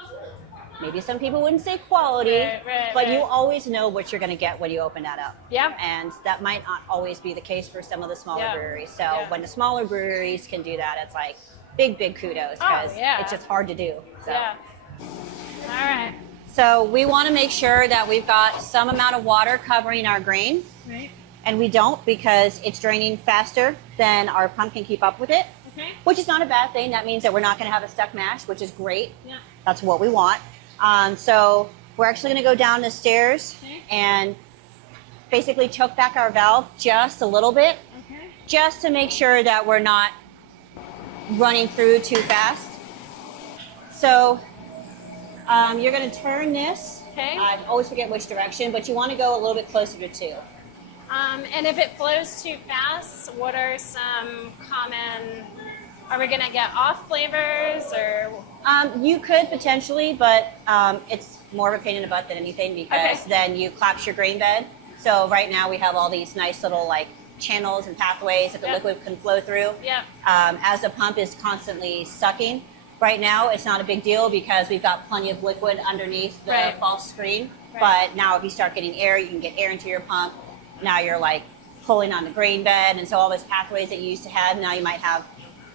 Maybe some people wouldn't say quality, Right, but you right. always know what you're going to get when you open that up. Yeah. And that might not always be the case for some of the smaller Yeah. breweries. So Yeah. when the smaller breweries can do that, it's like big kudos because yeah. it's just hard to do. So. Yeah. All right. So we want to make sure that we've got some amount of water covering our grain. Right. And we don't because it's draining faster than our pump can keep up with it, Okay. which is not a bad thing. That means that we're not going to have a stuck mash, which is great. Yeah. That's what we want. So we're actually going to go down the stairs Okay. and basically choke back our valve just a little bit, Okay. just to make sure that we're not running through too fast. So you're going to turn this. Okay. I always forget which direction, but you want to go a little bit closer to 2. And if it flows too fast, what are some common? Are we gonna get off flavors or? You could potentially, but it's more of a pain in the butt than anything because Okay. then you collapse your grain bed. So right now we have all these nice little like channels and pathways that the Yep. liquid can flow through. Yeah. As the pump is constantly sucking. Right now it's not a big deal because we've got plenty of liquid underneath the Right. false screen. Right. But now if you start getting air, you can get air into your pump. Now you're like pulling on the grain bed, and so all those pathways that you used to have, now you might have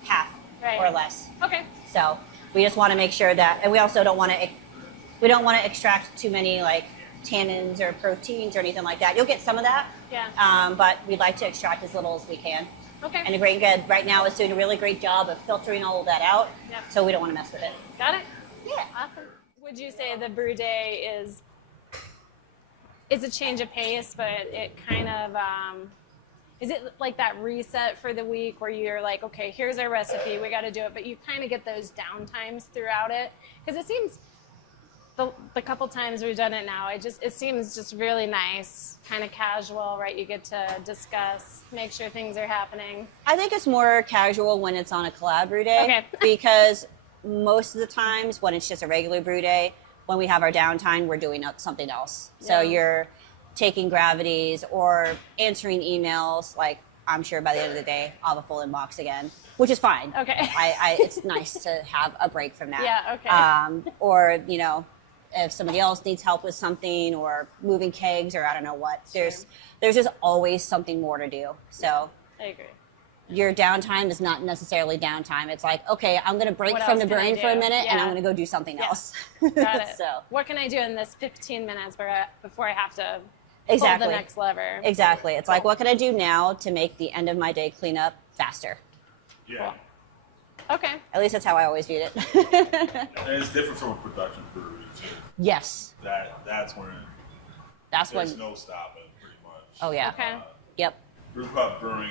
half Right. or less. Okay. So we just want to make sure that, and we also don't want to extract too many like tannins or proteins or anything like that. You'll get some of that, Yeah. but we'd like to extract as little as we can. Okay. And the grain bed right now is doing a really great job of filtering all of that out, Yep. so we don't want to mess with it. Got it. Yeah. Awesome. Would you say the brew day is a change of pace, but it kind of is it like that reset for the week where you're like, okay, here's our recipe, we got to do it, but you kind of get those downtimes throughout it because it seems the couple times we've done it now, it seems just really nice, kind of casual, right? You get to discuss, make sure things are happening. I think it's more casual when it's on a collab brew day Okay. because most of the times when it's just a regular brew day, when we have our downtime, we're doing something else. So Yeah. you're taking gravities or answering emails. Like I'm sure by the end of the day, I'll have a full inbox again, which is fine. Okay. It's nice to have a break from that. Yeah, okay. Or if somebody else needs help with something or moving kegs or I don't know what, there's just always something more to do. So I agree. your downtime is not necessarily downtime. It's like, okay, I'm going to break What from else the can I brewing for a do? minute and Yeah. I'm going to go do something Yeah. else. Got it. So, What can I do in this 15 minutes before I have to Exactly. pull the next lever? exactly. It's like, what can I do now to make the end of my day cleanup faster? Yeah. Okay. At least that's how I always viewed it. And it's different from a production brewery too. Yes. That's when That's there's when, no stopping pretty much. oh yeah. Okay. Yep. Brewpub brewing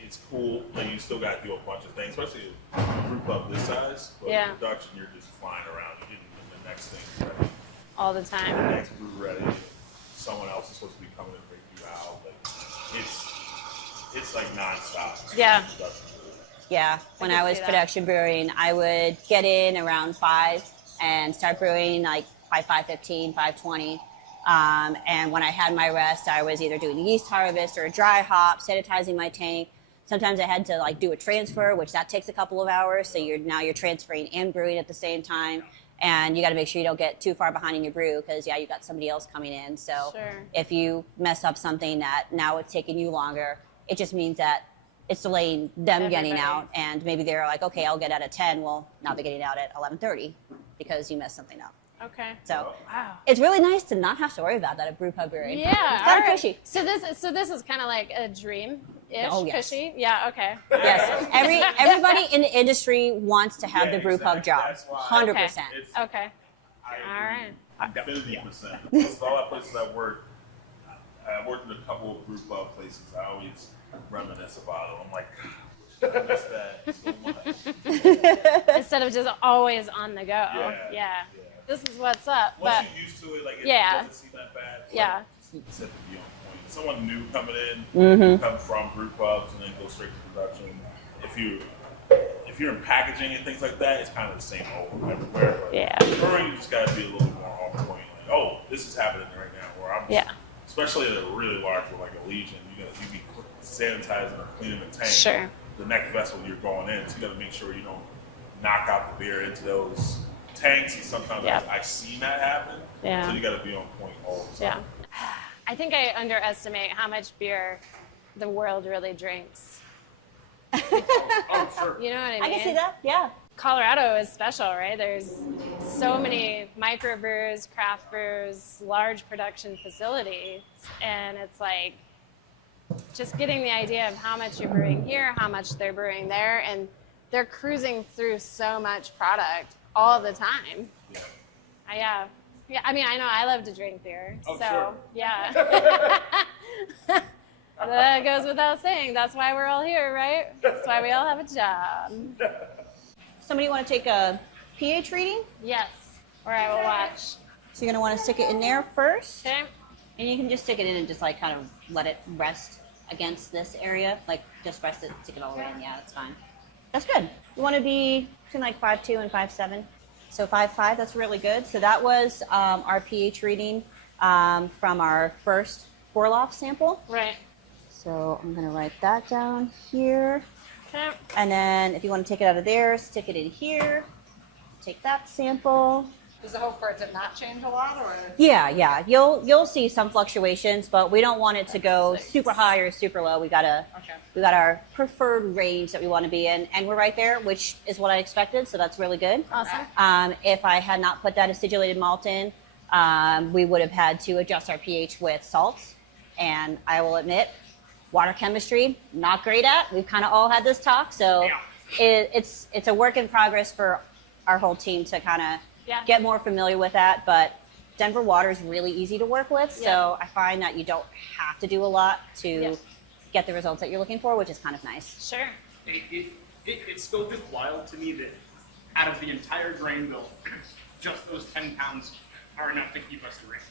it's cool, and you still got to do a bunch of things, especially a brewpub this size. But Yeah. in production, you're just flying around. You're getting the next thing ready, All the the time. next brew ready. Someone else is supposed to be coming and bring you out. Like it's like nonstop. Yeah. Production brewing. Yeah, when can I was see that. production brewing, I would get in around 5 and start brewing like by 5:15, 5:20. And when I had my rest, I was either doing a yeast harvest or a dry hop, sanitizing my tank. Sometimes I had to like do a transfer, which that takes a couple of hours. So you're transferring and brewing at the same time. And you got to make sure you don't get too far behind in your brew because you got somebody else coming in. So Sure. if you mess up something that now it's taking you longer, it just means that it's delaying them getting Everybody. out. And maybe they're like, okay, I'll get out at 10. Well, now they're getting out at 11:30 because you messed something up. Okay. So Wow. it's really nice to not have to worry about that at brewpub brewing. Yeah. It's kind all of right. cushy. So this is kind of like a dream-ish, Oh, yes. cushy. Yeah. Okay. Yes, everybody in the industry wants to have Yeah, the brewpub exactly. job. That's why- 100%. It's, Okay. I All right. agree 50%. Because all the places I've worked in a couple of brewpub places. I always reminisce about it. I'm like, I miss that so much. Instead of just always on the go. Yeah. This is what's up. Once But you're used to it, like it Yeah. doesn't seem that bad. Like, Yeah. just set to be on point. Someone new coming in, Mm-hmm. come from brew pubs and then go straight to production. If you're in packaging and things like that, it's kind of the same over everywhere. But Yeah. brewing, you just got to be a little more on point. Like, oh, this is happening right now. Where I'm, Yeah. especially at a really large one like a Legion, you be sanitizing or cleaning the tank. Sure. The next vessel you're going in, so you got to make sure you don't knock out the beer into those tanks, and sometimes Yeah. I've seen that happen. Yeah. So you got to be on point all the time. Yeah. I think I underestimate how much beer the world really drinks. Oh, sure. You know what I mean? I can see that. Yeah. Colorado is special, right? There's so many microbrews, craft brews, large production facilities, and it's like just getting the idea of how much you're brewing here, how much they're brewing there, and they're cruising through so much product all the time. Yeah. Yeah. Yeah, I mean, I know I love to drink beer, Oh, so sure. yeah. That goes without saying. That's why we're all here, right? That's why we all have a job. Somebody want to take a pH reading? Yes, or I will watch. So you're going to want to stick it in there first. Okay. And you can just stick it in and just like kind of let it rest against this area. Like just rest it, stick it all the way in. Yeah, that's fine. That's good. You want to be between like 5.2 and 5.7. So 5.5, that's really good. So that was our pH reading from our first Forloft sample. Right. So I'm going to write that down here. Okay. And then if you want to take it out of there, stick it in here. Take that sample. Is the hope for it to not change a lot, or? Yeah. You'll see some fluctuations, but we don't want it to go super high or super low. We got our preferred range that we want to be in, and we're right there, which is what I expected. So that's really good. Awesome. If I had not put that acidulated malt in, we would have had to adjust our pH with salts, and I will admit, water chemistry, not great at. We've kind of all had this talk, so it's a work in progress for our whole team to kind of get more familiar with that. But Denver water is really easy to work with, so I find that you don't have to do a lot to get the results that you're looking for, which is kind of nice. Sure. It's still just wild to me that out of the entire grain bill, just those 10 pounds are enough to keep us in range.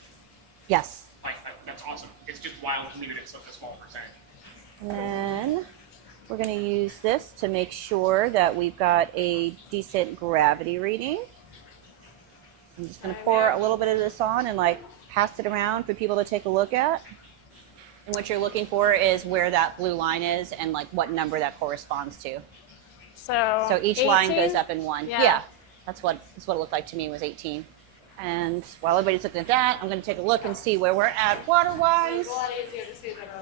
Yes. Like, that's awesome. It's just wild to me that it's such a small percentage. And then we're going to use this to make sure that we've got a decent gravity reading. I'm just going to pour a little bit of this on and like pass it around for people to take a look at. And what you're looking for is where that blue line is and like what number that corresponds to. So each 18? line goes up in one. Yeah. That's what it looked like to me, was 18. And while everybody's looking at that, I'm going to take a look and see where we're at water-wise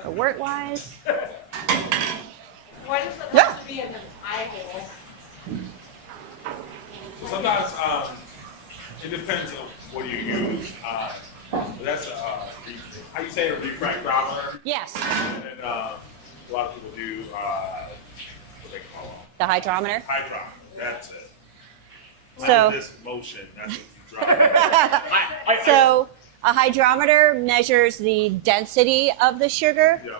or wort-wise. Why does it have to be in an eye hole? Sometimes it depends on what you use. That's how you say a refractometer. Yes. And then a lot of people do what they call them. The hydrometer. Hydrometer. That's it. So- This motion. That's what you drive. So a hydrometer measures the density of the sugar. Yeah.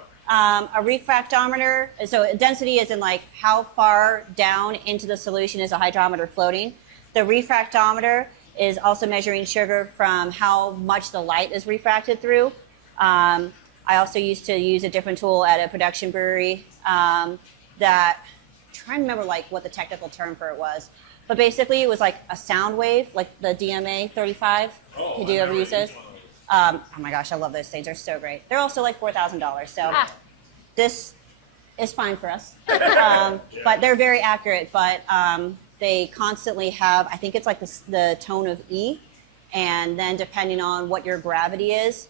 A refractometer, so density is in like how far down into the solution is a hydrometer floating. The refractometer is also measuring sugar from how much the light is refracted through. I also used to use a different tool at a production brewery that, I'm trying to remember like what the technical term for it was. But basically it was like a sound wave, like the DMA 35. Oh, Did you I ever never use those? used one of those. Oh my gosh, I love those things. They're so great. They're also like $4,000. So this is fine for us. But they're very accurate. But they constantly have, I think it's like the tone of E. And then depending on what your gravity is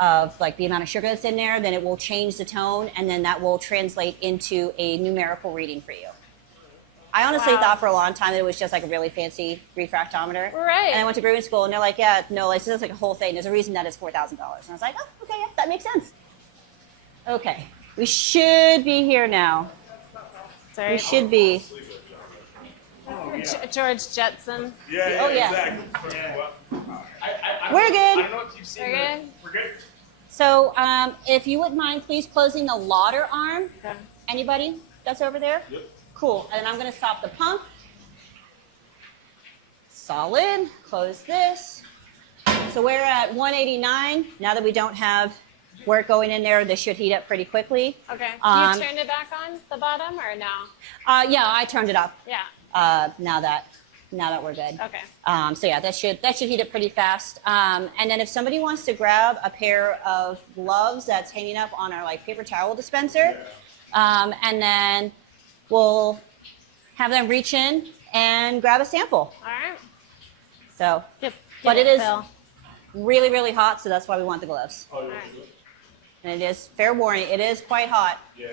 of like the amount of sugar that's in there, then it will change the tone. And then that will translate into a numerical reading for you. I honestly thought for a long time that it was just like a really fancy refractometer. Right. And I went to brewing school and they're like, yeah, no, this is like a whole thing. There's a reason that it's $4,000. And I was like, oh, okay, yeah, that makes sense. Okay, we should be here now. Sorry. We should be. George Jetson. Yeah, Oh, yeah. exactly. We're good. I don't know if you've seen We're the- good? We're good. So if you wouldn't mind, please closing the lauder arm. Okay. Anybody that's over there? Yep. Cool. And I'm going to stop the pump. Solid. Close this. So we're at 189. Now that we don't have work going in there, this should heat up pretty quickly. Okay. Um, You turned it back on the bottom or no? Yeah, I turned it up. Yeah. Now that we're good. Okay. So yeah, that should heat up pretty fast. And then if somebody wants to grab a pair of gloves that's hanging up on our like paper towel dispenser, and then we'll have them reach in and grab a sample. All right. So, Yep. but Get it is Phil. really, really hot, so that's why we want the gloves. And it is, fair warning, it is quite hot. Yeah.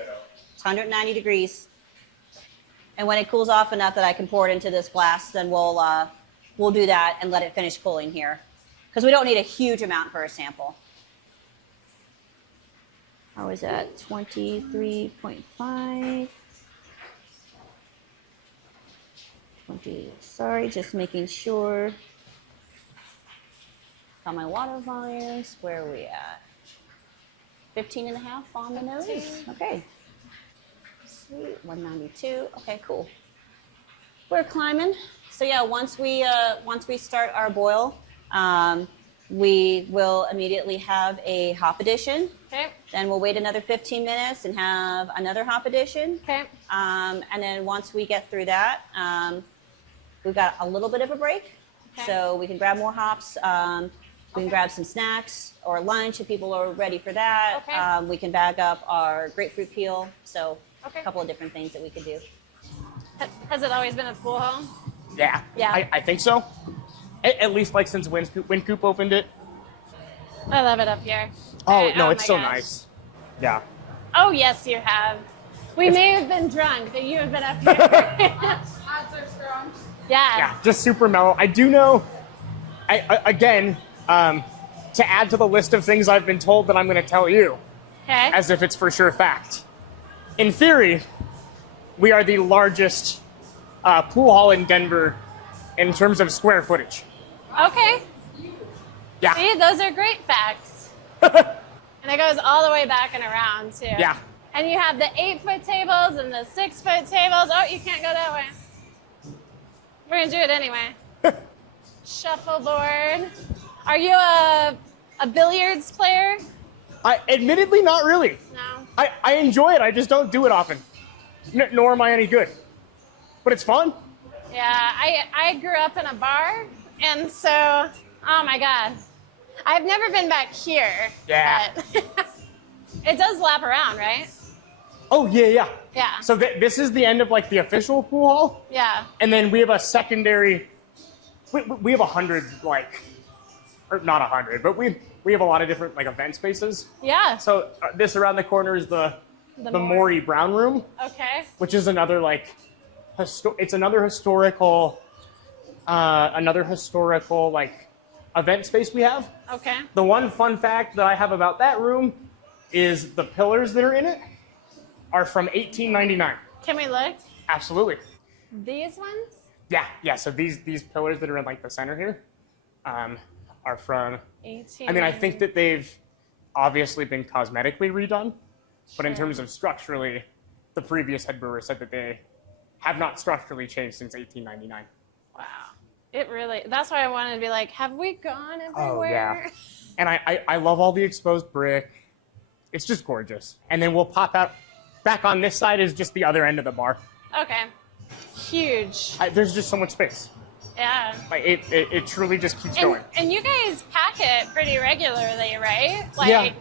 It's 190 degrees. And when it cools off enough that I can pour it into this glass, then we'll do that and let it finish cooling here. Because we don't need a huge amount for a sample. How is that? 23.5. 20, sorry, just making sure. Got my water volumes. Where are we at? 15 and a half on the nose. Okay. Sweet. 192. Okay, cool. We're climbing. So yeah, once we start our boil, we will immediately have a hop addition. Okay. Then we'll wait another 15 minutes and have another hop addition. Okay. And then once we get through that, we've got a little bit of a break. Okay. So we can grab more hops. We can grab some snacks or lunch if people are ready for that. Okay. We can bag up our grapefruit peel. So Okay. a couple of different things that we could do. Has it always been a pool home? Yeah. Yeah. I think so. At least like since Wynkoop opened it. I love it up here. Oh, no, my it's so gosh. nice. Yeah. Oh, yes, you have. We may have been drunk, but you have been up here. Odds are strong. Yeah, just super mellow. I do know, again, to add to the list of things I've been told that I'm going to tell you, Okay. as if it's for sure fact. In theory, we are the largest pool hall in Denver in terms of square footage. Okay. Yeah. See, those are great facts. And it goes all the way back and around, too. Yeah. And you have the 8-foot tables and the 6-foot tables. Oh, you can't go that way. We're going to do it anyway. Shuffleboard. Are you a billiards player? Admittedly, not really. No. I enjoy it. I just don't do it often. Nor am I any good. But it's fun. Yeah, I grew up in a bar, and so, oh my God. I've never been back here. Yeah. But it does lap around, right? Oh, yeah. Yeah. So this is the end of like the official pool hall. Yeah. And then we have a secondary, we have 100 like, or not 100, but we have a lot of different like event spaces. Yeah. So this around the corner is the Maury Brown Room, Okay. which is another like, it's another historical like event space we have. Okay. The one fun fact that I have about that room is the pillars that are in it are from 1899. Can we look? Absolutely. These ones? Yeah. So these pillars that are in like the center here are from. 18. I mean, I think that they've obviously been cosmetically redone, but in Sure. terms of structurally, the previous head brewer said that they have not structurally changed since 1899. Wow. It really, that's why I wanted to be like, have we gone everywhere? Oh, yeah. And I love all the exposed brick. It's just gorgeous. And then we'll pop out. Back on this side is just the other end of the bar. Okay. Huge. There's just so much space. Yeah. Like it truly just keeps going. And you guys pack it pretty regularly, right? Like, Yeah.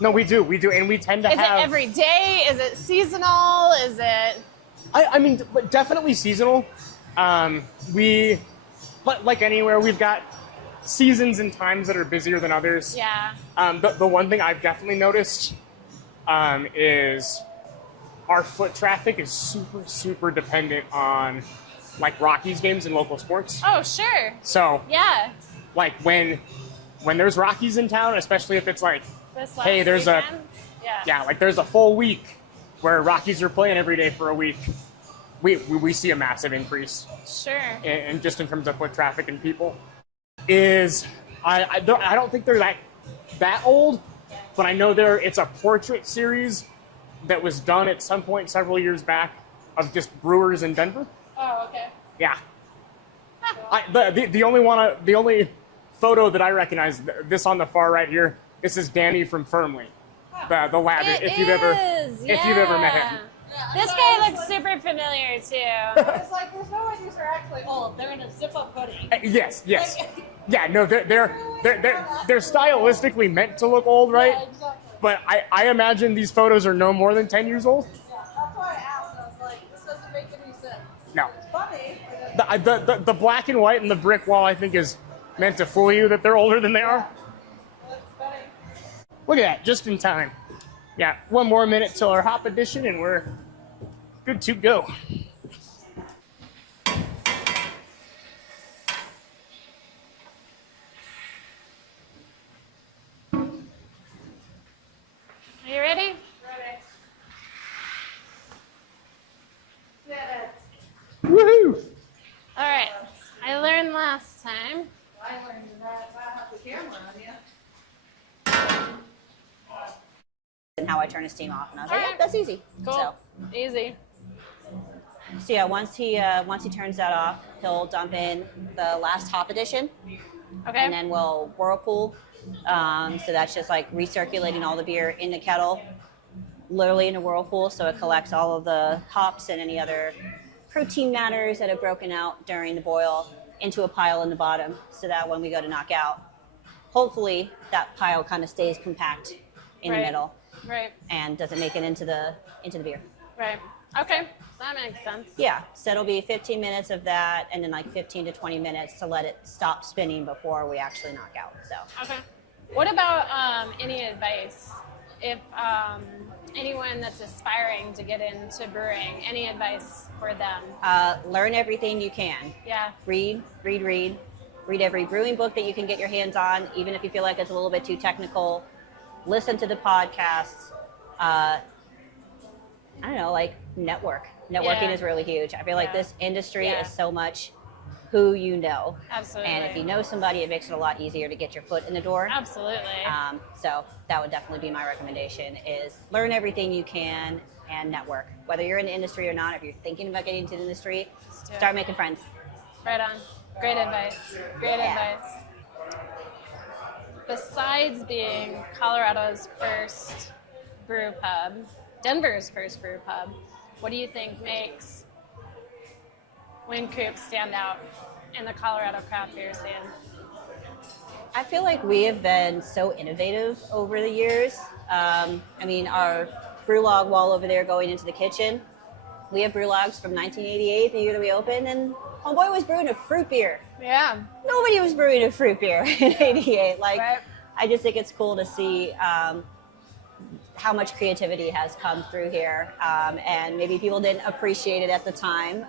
No, we do, and we tend to is have. it every day? Is it seasonal? Is it? I mean, definitely seasonal. But like anywhere, we've got seasons and times that are busier than others. Yeah. The one thing I've definitely noticed is our foot traffic is super, super dependent on like Rockies games and local sports. Oh, sure. So Yeah. like when there's Rockies in town, especially if it's like, This last hey, there's weekend? Yeah. like there's a full week where Rockies are playing every day for a week, we see a massive increase Sure. in just in terms of foot traffic and people. I don't think they're that old, but I know it's a portrait series that was done at some point several years back of just brewers in Denver. Oh, okay. Yeah. The only photo that I recognize, this on the far right here, this is Danny from Firmly, the lab. If you've ever met him. This guy looks super familiar too. It's like, there's no way these are actually old. They're in a zip-up hoodie. Yes. Yeah, no, they're stylistically meant to look old, right? Yeah, exactly. But I imagine these photos are no more than 10 years old. Yeah, that's why I asked. I was like, this doesn't make any sense. No. It's funny. the black and white and the brick wall, I think, is meant to fool you that they're older than they are. Look at that, just in time. Yeah, 1 more minute till our hop edition, and we're good to go. Are you ready? Woohoo! All right. I learned last time. I learned that I have the camera on you. And how I turn his steam off, and I was like, Alright. yeah, that's easy. Cool. Easy. So yeah, once he turns that off, he'll dump in the last hop addition, Okay. and then we'll whirlpool. So that's just like recirculating all the beer in the kettle, literally in a whirlpool, so it collects all of the hops and any other protein matters that have broken out during the boil into a pile in the bottom, so that when we go to knock out, hopefully that pile kind of stays compact in the Right. middle Right. and doesn't make it into the beer. Right. Okay. That makes sense. Yeah, so it'll be 15 minutes of that, and then like 15 to 20 minutes to let it stop spinning before we actually knock out. So Okay. What about any advice? If anyone that's aspiring to get into brewing, any advice for them? learn everything you can. Yeah. Read every brewing book that you can get your hands on, even if you feel like it's a little bit too technical. Listen to the podcasts. I don't know, like networking Yeah. is really huge. I feel like Yeah. this industry Yeah. is so much who you know. Absolutely. And if you know somebody, it makes it a lot easier to get your foot in the door. Absolutely. So that would definitely be my recommendation, is learn everything you can and network. Whether you're in the industry or not, if you're thinking about getting into the industry, do it. start making friends. Right on. Great advice. Great Yeah. advice. Besides being Colorado's first brew pub, Denver's first brew pub, what do you think makes Wynkoop stand out in the Colorado craft beer scene? I feel like we have been so innovative over the years. I mean, our brew log wall over there going into the kitchen, we have brew logs from 1988, the year that we opened, and homeboy was brewing a fruit beer. Yeah. Nobody was brewing a fruit beer in 88. Like, Right. I just think it's cool to see how much creativity has come through here. And maybe people didn't appreciate it at the time,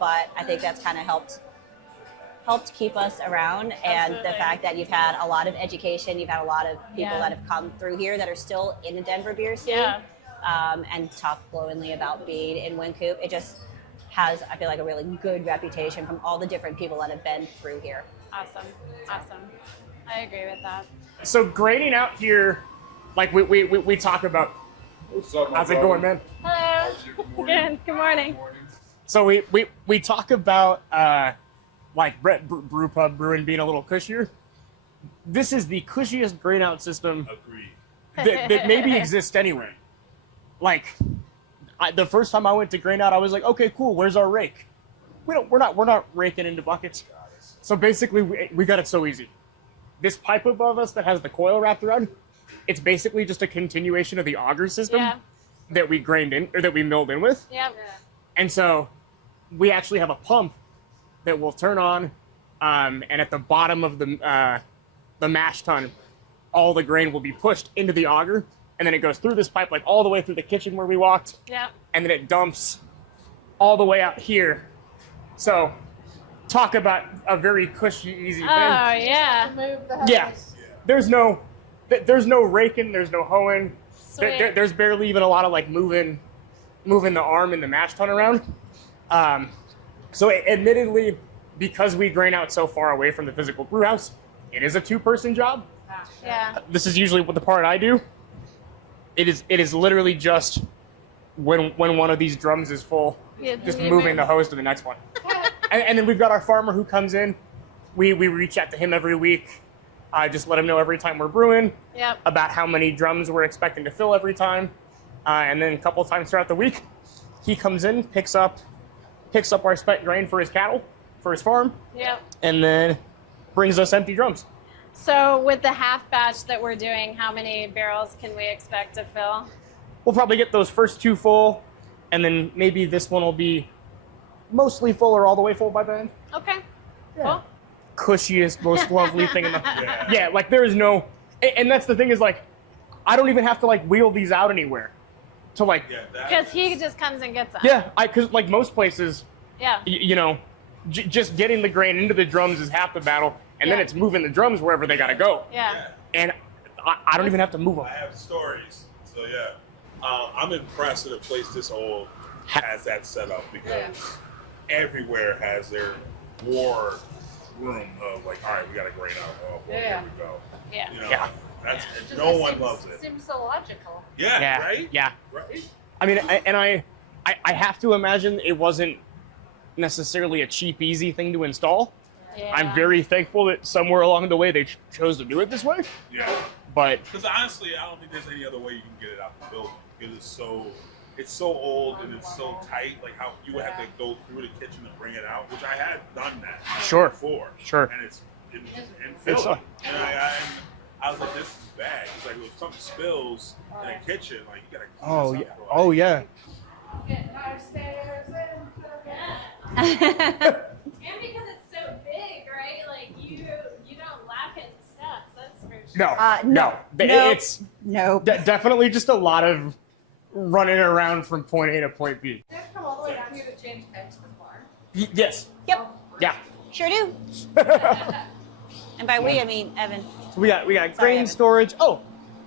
but I think that's kind of helped keep us around. And the Absolutely. fact that you've had a lot of education, you've had a lot of people Yeah. that have come through here that are still in the Denver beer scene, Yeah. and talk glowingly about Bede and Wynkoop. It just has, I feel like, a really good reputation from all the different people that have been through here. Awesome. Awesome. I agree with that. So grading out here, like we talk about. What's up, my How's it brother? going, man? Hello. Good. Good morning. So we talk about like brew pub brewing being a little cushier. This is the cushiest grain out system Agreed. that maybe exists anywhere. Like the first time I went to grain out, I was like, okay, cool. Where's our rake? We're not raking into buckets. So basically, we got it so easy. This pipe above us that has the coil wrapped around, it's basically just a continuation of the auger system Yeah. that we grained in or that we milled in with. Yep. And so we actually have a pump that will turn on, and at the bottom of the mash tun, all the grain will be pushed into the auger, and then it goes through this pipe like all the way through the kitchen where we walked, Yep. and then it dumps all the way out here. So talk about a very cushy, easy thing. Oh, yeah. Move the house. Yeah, there's no raking, there's no hoeing. Sweet. There's barely even a lot of like moving the arm and the mash tun around. So admittedly, because we grain out so far away from the physical brew house, it is a 2-person job. Yeah. This is usually what the part I do. It is literally just when one of these drums is full, Yeah, just you moving move. the hose to the next one. And then we've got our farmer who comes in. We reach out to him every week. Just let him know every time we're brewing Yep. about how many drums we're expecting to fill every time. And then a couple of times throughout the week, he comes in, picks up our spent grain for his cattle, for his farm, Yep. and then brings us empty drums. So with the half batch that we're doing, how many barrels can we expect to fill? We'll probably get those first 2 full, and then maybe this one will be mostly full or all the way full by the end. Okay. Yeah. Cushiest, most lovely thing in the yeah, like there is no, and that's the thing is like, I don't even have to like wheel these out anywhere to like. Because he just comes and gets them. Yeah, because like most places, Yeah. you know, just getting the grain into the drums is half the battle, and then it's moving the drums wherever they gotta go. Yeah. And I don't even have to move them. I have stories, so yeah. I'm impressed that a place this old has that set up because everywhere has their war room of like, all right, we got a grain out. Oh, well, here we go. Yeah. You know, that's no one loves it. Seems so logical. Yeah, right? Yeah. Right? I mean, I have to imagine it wasn't necessarily a cheap, easy thing to install. Yeah. I'm very thankful that somewhere along the way they chose to do it this way. Yeah. But because honestly, I don't think there's any other way you can get it out the building because it's so old and it's so tight. Like how you would have to go through the kitchen to bring it out, which I had done that before. Sure. And it's filthy. And I was like, this is bad. It's like if something spills in a kitchen, like you gotta. Oh yeah. Getting upstairs And because it's so big, right? Like you don't lack in steps. That's for sure. No. It's Nope. definitely just a lot of running around from point A to point B. Did you come all the way down here to change eggs for the barn? Yes. Yep. Yeah. Sure do. And by we, I mean Evan. We got Sorry, grain Evan. storage. Oh,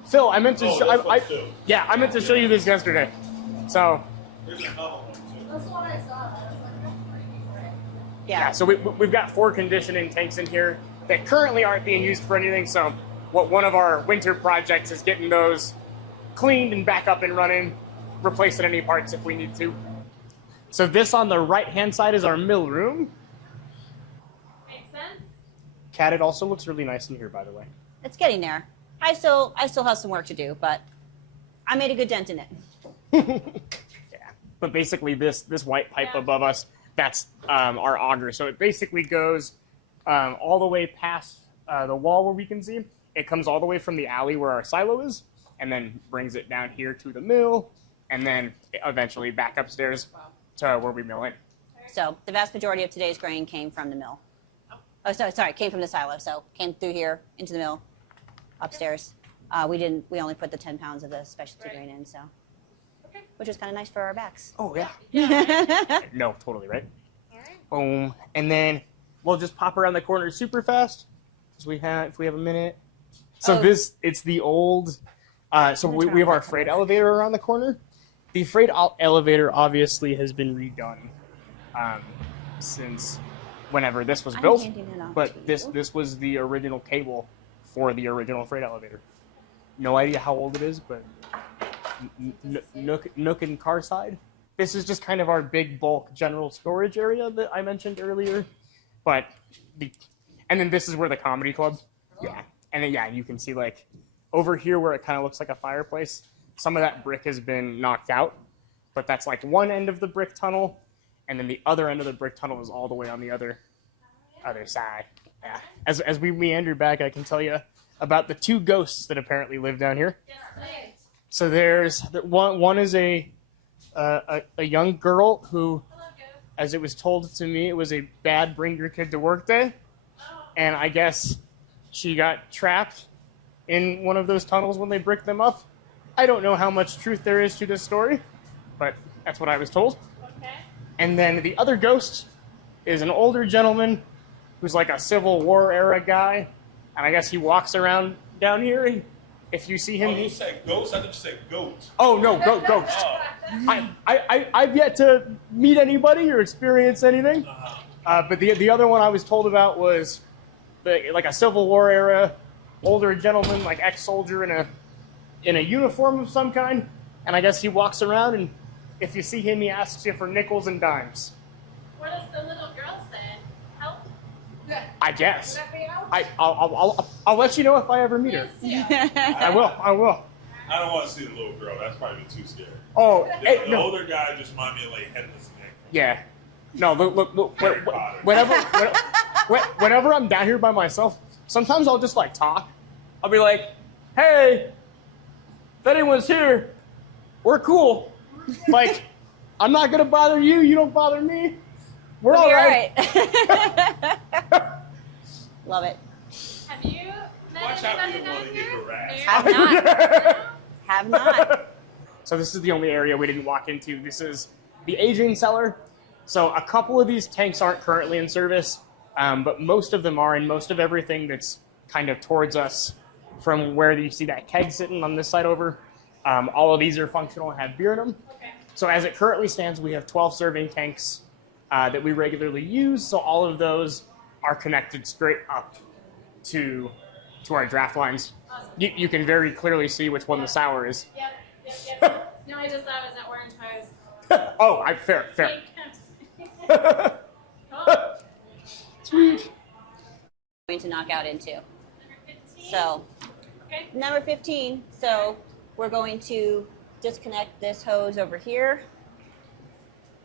Phil, I meant to show. this one too. Yeah, I meant to show you this yesterday. So There's another one too. That's what I saw. I was like, that's pretty great. yeah, so we've got 4 conditioning tanks in here that currently aren't being used for anything. So what one of our winter projects is getting those cleaned and back up and running, replacing any parts if we need to. So this on the right-hand side is our mill room. Makes sense. Cat, it also looks really nice in here, by the way. It's getting there. I still have some work to do, but I made a good dent in it. Yeah, but basically this white pipe above us, that's our auger. So it basically goes all the way past the wall where we can see. It comes all the way from the alley where our silo is, and then brings it down here to the mill, and then eventually back upstairs to where we mill it. So the vast majority of today's grain came from the mill. Oh, sorry, came from the silo. So came through here into the mill, upstairs. We only put the 10 pounds of the specialty grain in, so which was kind of nice for our backs. Oh yeah. No, totally right. All right. Boom, and then we'll just pop around the corner super fast, if we have a minute. So it's the old. So we have our freight elevator around the corner. The freight elevator obviously has been redone since whenever this was built, but this was the original cable for the original freight elevator. No idea how old it is, but nook and car side. This is just kind of our big bulk general storage area that I mentioned earlier, and then this is where the comedy club. Yeah, and then you can see like over here where it kind of looks like a fireplace. Some of that brick has been knocked out, but that's like one end of the brick tunnel, and then the other end of the brick tunnel is all the way on the other side. Yeah. As we meander back, I can tell you about the 2 ghosts that apparently live down here. Yes, please. So there's one is a young girl who, Hello, ghost. as it was told to me, it was a bad bring your kid to work day, and I guess she got trapped in one of those tunnels when they bricked them up. I don't know how much truth there is to this story, but that's what I was told. Okay. And then the other ghost is an older gentleman who's like a Civil War era guy, and I guess he walks around down here, and if you see him... Oh, you said ghost? I thought you said goat. Oh, no, ghost. Oh. I've yet to meet anybody or experience anything, but the other one I was told about was like a Civil War era older gentleman, like ex-soldier in a uniform of some kind, and I guess he walks around, and if you see him, he asks you for nickels and dimes. What does the little girl say? Help? I guess. Let me out. I'll let you know if I ever meet her. I will. I don't want to see the little girl. That's probably too scary. Oh, The no. older guy just remind me of like Headless Nick. Yeah. No, look. Harry Potter. Whenever I'm down here by myself, sometimes I'll just like talk. I'll be like, "Hey, if anyone's here, we're cool. Like, I'm not gonna bother you. You don't bother me. We're We'll all be right. Love it. Have you met Watch out, anybody you don't down want to get here? harassed. Have not. Have not. So this is the only area we didn't walk into. This is the aging cellar. So a couple of these tanks aren't currently in service, but most of them are, and most of everything that's kind of towards us from where you see that keg sitting on this side over, all of these are functional and have beer in them. Okay. So as it currently stands, we have 12 serving tanks that we regularly use. So all of those are connected straight up to our draft lines. Awesome. You can very clearly see which one the sour is. Yep. No, I just thought it was an orange hose. Oh, fair. Oh, Sweet. Going to knock out into. number 15. So, Okay. number 15. So, we're going to disconnect this hose over here,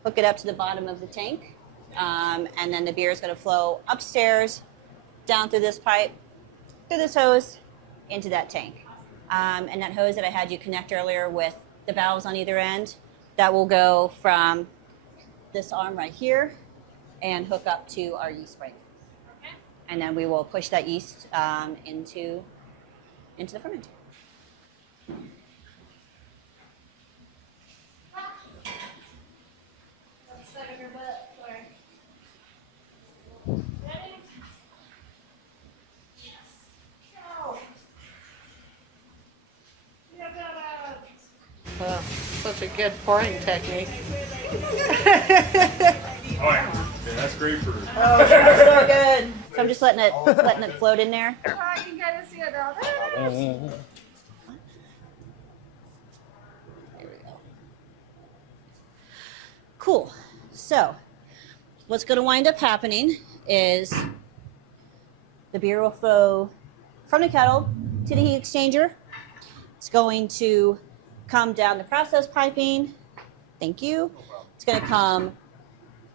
hook it up to the bottom of the tank, and then the beer is going to flow upstairs, down through this pipe, through this hose, into that tank. And that hose that I had you connect earlier with the valves on either end, that will go from this arm right here and hook up to our yeast spring. Okay. And then we will push that yeast into the fermenter. Let's set her butt for. Ready? Yes. Go. Yeah, Oh, such a good pouring technique. Oh, yeah, that's great for. Oh, it smells so good. So I'm just letting it float in there. I can kind of see it now. There we go. Cool. So what's going to wind up happening is the beer will flow from the kettle to the heat exchanger. It's going to come down the process piping. Thank you. It's going to come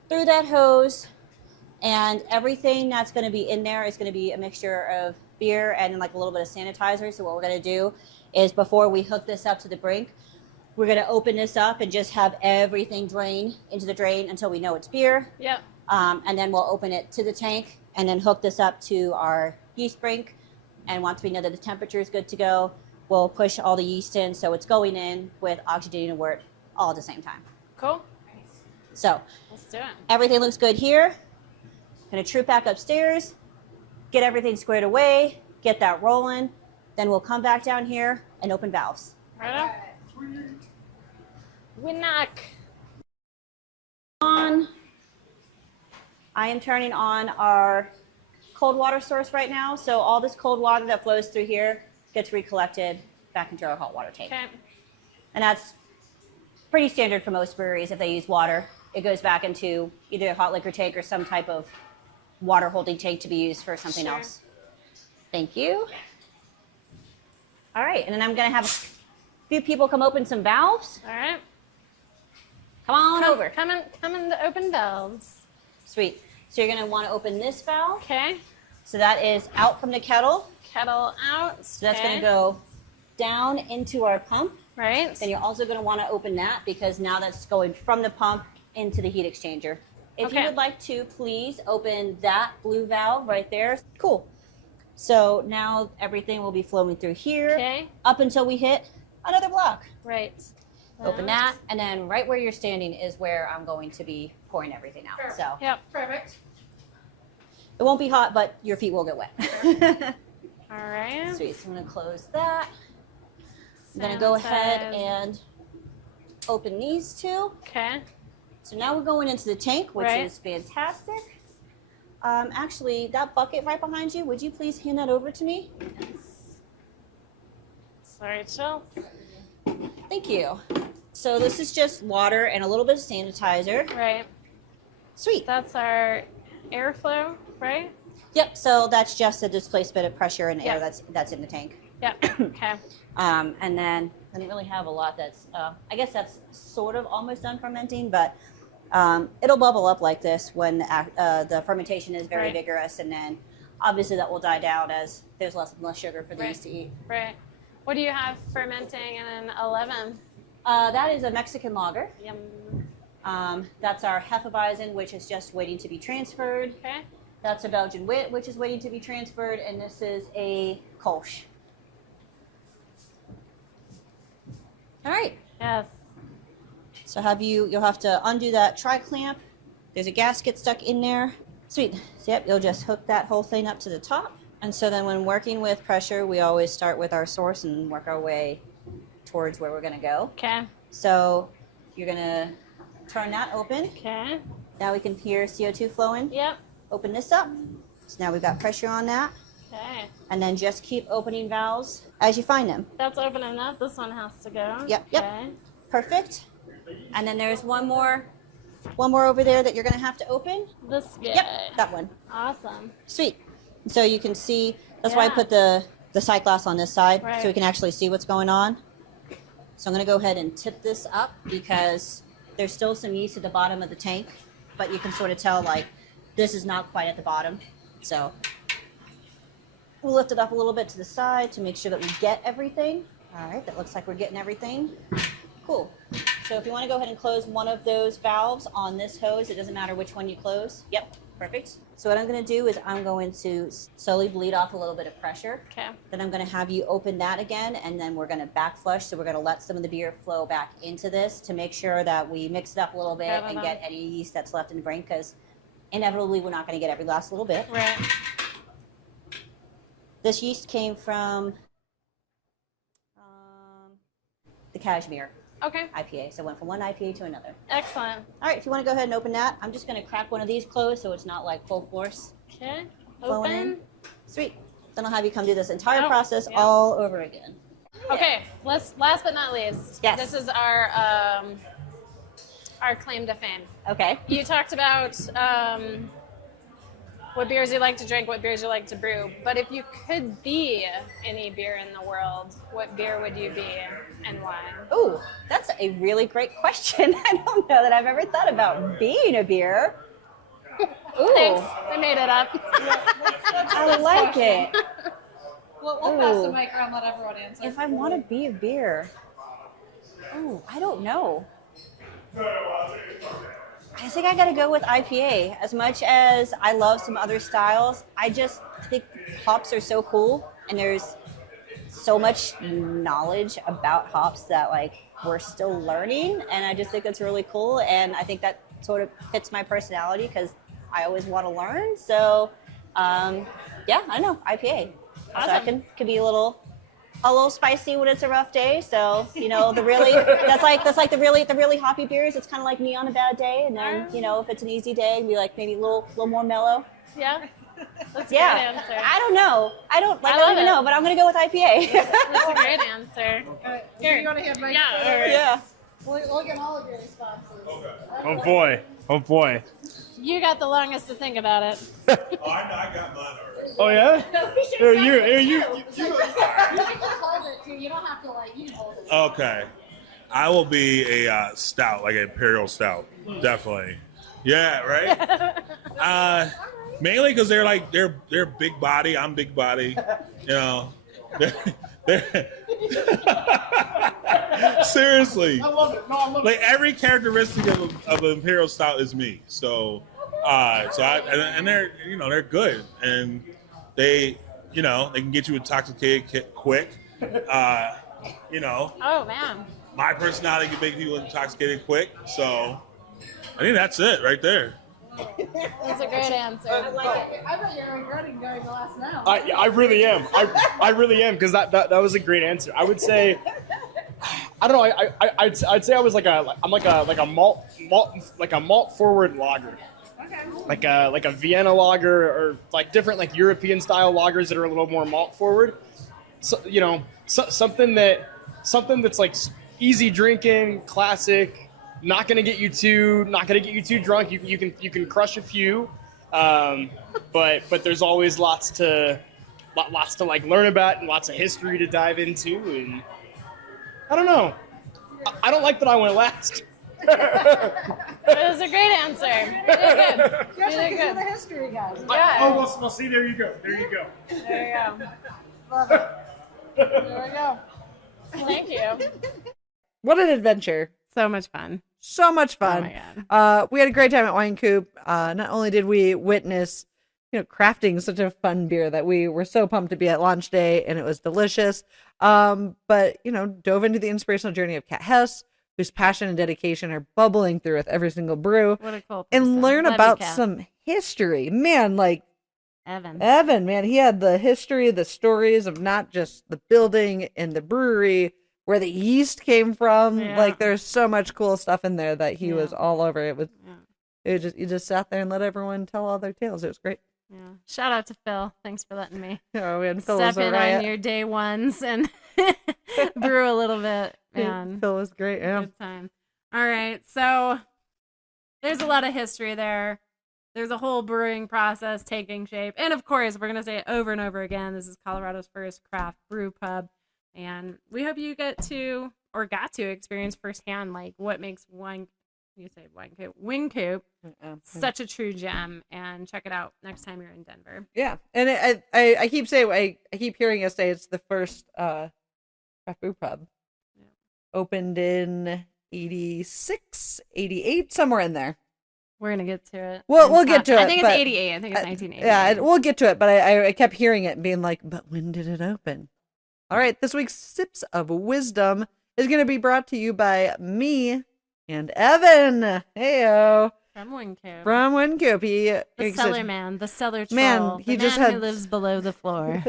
through that hose, and everything that's going to be in there is going to be a mixture of beer and like a little bit of sanitizer. So what we're going to do is, before we hook this up to the brink, we're going to open this up and just have everything drain into the drain until we know it's beer. Yep. And then we'll open it to the tank and then hook this up to our yeast brink. And once we know that the temperature is good to go, we'll push all the yeast in so it's going in with oxygenating wort all at the same time. Cool. So Let's do it. everything looks good here. Gonna troop back upstairs, get everything squared away, get that rolling. Then we'll come back down here and open valves. Right up. We knock. On. I am turning on our cold water source right now. So all this cold water that flows through here gets recollected back into our hot water tank. Okay. And that's pretty standard for most breweries. If they use water, it goes back into either a hot liquor tank or some type of water holding tank to be used for something Sure. else. Thank you. All right, and then I'm gonna have a few people come open some valves. All right. Come on over. Come in the open valves. Sweet. So you're gonna wanna open this valve. Okay. So that is out from the kettle. Kettle out. So that's gonna go down into our pump. Right. Then you're also gonna wanna open that because now that's going from the pump into the heat exchanger. If you Okay. would like to, please open that blue valve right there. Cool. So now everything will be flowing through here Okay. up until we hit another block. Right. Open that, and then right where you're standing is where I'm going to be pouring everything out. Perfect. So Yep. Perfect. it won't be hot, but your feet will get wet. All right. Sweet. So I'm gonna close that. I'm gonna go ahead Sanitize. and open these two. Okay. So now we're going into the tank, which Right. is fantastic. Actually, that bucket right behind you, would you please hand that over to me? Sorry, chill. Thank you. So this is just water and a little bit of sanitizer. Right. Sweet. That's our airflow, right? Yep. So that's just the displacement of pressure and air Yeah. that's in the tank. Yep. Okay. And then I didn't really have a lot that's, I guess that's sort of almost done fermenting, but it'll bubble up like this when the fermentation is very Right. vigorous, and then obviously that will die down as there's less and less sugar for the Right. yeast to eat. Right. What do you have fermenting in an 11? That is a Mexican lager. Yum. That's our Hefeweizen, which is just waiting to be transferred. Okay. That's a Belgian Wit, which is waiting to be transferred, and this is a Kolsch. All right. Yes. So you'll have to undo that tri-clamp. There's a gasket stuck in there. Sweet. So yep, you'll just hook that whole thing up to the top. And so then when working with pressure, we always start with our source and work our way towards where we're gonna go. Okay. So you're gonna turn that open. Okay. Now we can hear CO2 flowing. Yep. Open this up. So now we've got pressure on that. Okay. And then just keep opening valves as you find them. That's open enough. This one has to go. Yep, yep. Okay. Perfect. And then there's one more over there that you're gonna have to open. This guy. Yep, that one. Awesome. Sweet. So you can see, that's why I Yeah. put the sight glass on this side, Right. so we can actually see what's going on. So I'm gonna go ahead and tip this up because there's still some yeast at the bottom of the tank, but you can sort of tell like this is not quite at the bottom. So we'll lift it up a little bit to the side to make sure that we get everything. All right, that looks like we're getting everything. Cool. So if you want to go ahead and close one of those valves on this hose, it doesn't matter which one you close. Yep, perfect. So what I'm going to do is I'm going to slowly bleed off a little bit of pressure. Okay. Then I'm going to have you open that again, and then we're going to back flush. So we're going to let some of the beer flow back into this to make sure that we mix it up a little bit and get any yeast that's left in the brain, because inevitably we're not going to get every last little bit. Right. This yeast came from the Cashmere Okay. IPA. So it went from one IPA to another. Excellent. All right, if you want to go ahead and open that, I'm just going to crack one of these closed so it's not like full force Okay. flowing in. Open. Sweet. Then I'll have you come do this entire Oh, process yeah. all over again. Okay. Last but not least. Yes. This is our claim to fame. Okay. You talked about what beers you like to drink, what beers you like to brew. But if you could be any beer in the world, what beer would you be and why? Ooh, that's a really great question. I don't know that I've ever thought about being a beer. Ooh, Thanks. I made it up. I like it. We'll pass the Ooh. mic around, let everyone answer. If I want to be a beer, ooh, I don't know. I think I got to go with IPA. As much as I love some other styles, I think hops are so cool, and there's so much knowledge about hops that like we're still learning, and I just think it's really cool, and I think that sort of fits my personality because I always want to learn. So, yeah, I know IPA. Awesome. So I can be a little spicy when it's a rough day. So the really that's like the really hoppy beers. It's kind of like me on a bad day, and then if it's an easy day, be like maybe a little more mellow. Yeah. That's a Yeah, great answer. I don't know. I don't love even it. know, but I'm gonna go with IPA. That's a great answer. All right, Here. you want to hand mic? Yeah. All right. Yeah. We'll get all of your responses. Oh boy. Oh boy. You got the longest to think about it. Oh, I got mine already. Oh yeah? Here you You can just hold it too. You don't have to you can hold it. Okay. I will be a stout, like an imperial stout. Definitely. Yeah, right? Mainly because they're big body. I'm big body. They're seriously. I love it. No, I love it. Like every characteristic of an imperial stout is me. So they're they're good, and they can get you intoxicated quick. Oh man. My personality can make people intoxicated quick. So I think that's it right there. That's a great answer. I bet you're regretting going the last round. I really am. I really am, because that was a great answer. I would say, I don't know. I'd say I was like a malt forward lager. Okay. Like a Vienna lager, or like different like European style lagers that are a little more malt forward. So something that's like easy drinking, classic. Not gonna get you too drunk. You can crush a few, but there's always lots to like learn about and lots of history to dive into. And I don't know. I don't like that I went last. It was a great answer. You did good. You Just did because you're the good. history guys. Yeah. Well, see, there you go. There you go. Love it. There we go. Thank you. What an adventure. So much fun. So much Oh fun. my God. We had a great time at Wynkoop. Not only did we witness, crafting such a fun beer that we were so pumped to be at launch day, and it was delicious. But dove into the inspirational journey of Kat Hess, whose passion and dedication are bubbling through with every single brew, What a cool person. and learn Love you, about Kat. some history. Man, like Evan. man, he had the history, the stories of not just the building and the brewery, where the yeast came from. Yeah. Like, there's so much cool stuff in there that he was Yeah. all over. It was Yeah. you just sat there and let everyone tell all their tales. It was great. Yeah. Shout out to Phil. Thanks for letting me Oh, man, Phil step was a in riot. on your day ones and brew a little bit. Man. Phil was great. Yeah. Good time. All right. So there's a lot of history there. There's a whole brewing process taking shape. And of course, we're going to say it over and over again. This is Colorado's first craft brew pub. And we hope you got to experience firsthand, like, what makes Wynkoop such a true gem. And check it out next time you're in Denver. Yeah, and I keep saying I keep hearing us say it's the first craft brew pub. Yeah. Opened in 86, 88, somewhere in there. We're gonna get to it. We'll get to it. I think it's but- 88. I think it's 1988. Yeah, we'll get to it, but I kept hearing it and being like, but when did it open? All right, this week's Sips of Wisdom is going to be brought to you by me and Evan. Heyo. From Wynkoop. From Wynkoop. The cellar man, the cellar troll, Man, he the just man had- who lives below the floor.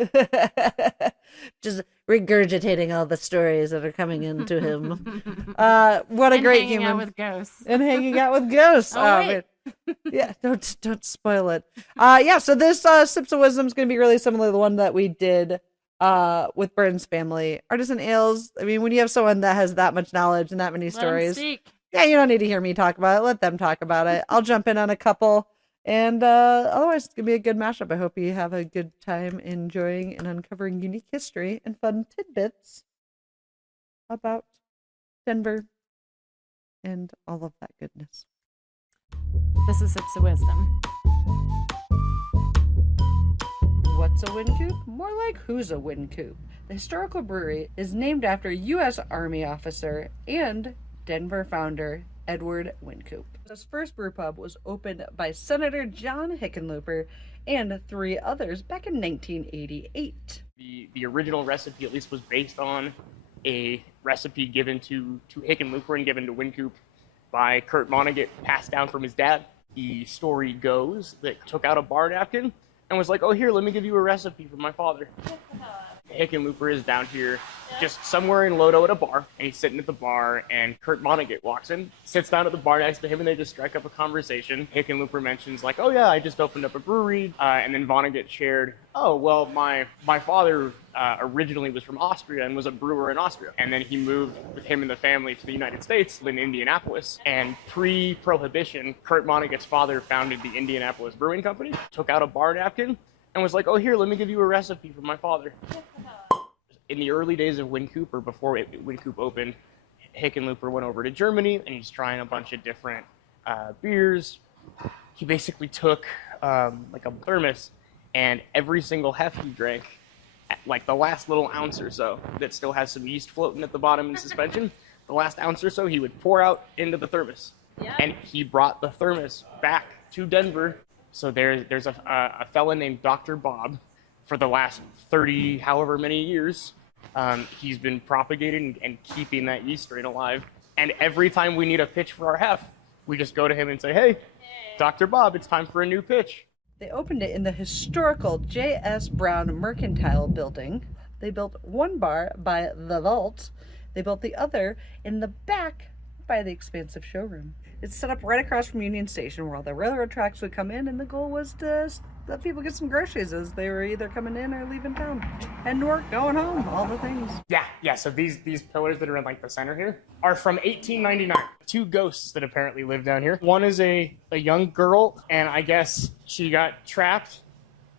Just regurgitating all the stories that are coming into him. What a And great hanging human. out with ghosts. And hanging out with ghosts. Oh, wait. man. Yeah, don't spoil it. So this Sips of Wisdom is going to be really similar to the one that we did with Burns Family Artisan Ales. I mean, when you have someone that has that much knowledge and that many Let 'em stories, speak. yeah, you don't need to hear me talk about it. Let them talk about it. I'll jump in on a couple, and otherwise it's gonna be a good mashup. I hope you have a good time enjoying and uncovering unique history and fun tidbits about Denver and all of that goodness. This is Sips of Wisdom. What's a Wynkoop? More like who's a Wynkoop? The historical brewery is named after U.S. Army officer and Denver founder Edward Wynkoop. This first brew pub was opened by Senator John Hickenlooper and 3 others back in 1988. The original recipe, at least, was based on a recipe given to Hickenlooper and given to Wynkoop by Kurt Vonnegut, passed down from his dad. The story goes that took out a bar napkin and was like, oh, here, let me give you a recipe from my father. Hickenlooper is down here just somewhere in Lodo at a bar, and he's sitting at the bar, and Kurt Vonnegut walks in, sits down at the bar next to him, and they just strike up a conversation. Hickenlooper mentions, like, oh yeah, I just opened up a brewery, and then Vonnegut shared, oh, well, my father originally was from Austria and was a brewer in Austria, and then he moved with him and the family to the United States in Indianapolis, and pre-Prohibition, Kurt Vonnegut's father founded the Indianapolis Brewing Company, took out a bar napkin, and was like, oh, here, let me give you a recipe from my father. In the early days of Wynkoop, or before Wynkoop opened, Hickenlooper went over to Germany, and he's trying a bunch of different beers. He basically took like a thermos, and every single hef he drank, like the last little ounce or so that still has some yeast floating at the bottom in suspension, the last ounce or so he would pour out into the thermos. Yeah. And he brought the thermos back to Denver. So there's a fella named Dr. Bob. For the last 30 however many years, he's been propagating and keeping that yeast strain alive. And every time we need a pitch for our hef, we just go to him and say, hey, Dr. Bob, it's time for a new pitch. They opened it in the historical J.S. Brown Mercantile Building. They built one bar by The Vault. They built the other in the back by the expansive showroom. It's set up right across from Union Station, where all the railroad tracks would come in, and the goal was to let people get some groceries as they were either coming in or leaving town. Heading to work, going home, all the things. Yeah, so these pillars that are in like the center here are from 1899. 2 ghosts that apparently live down here. One is a young girl, and I guess she got trapped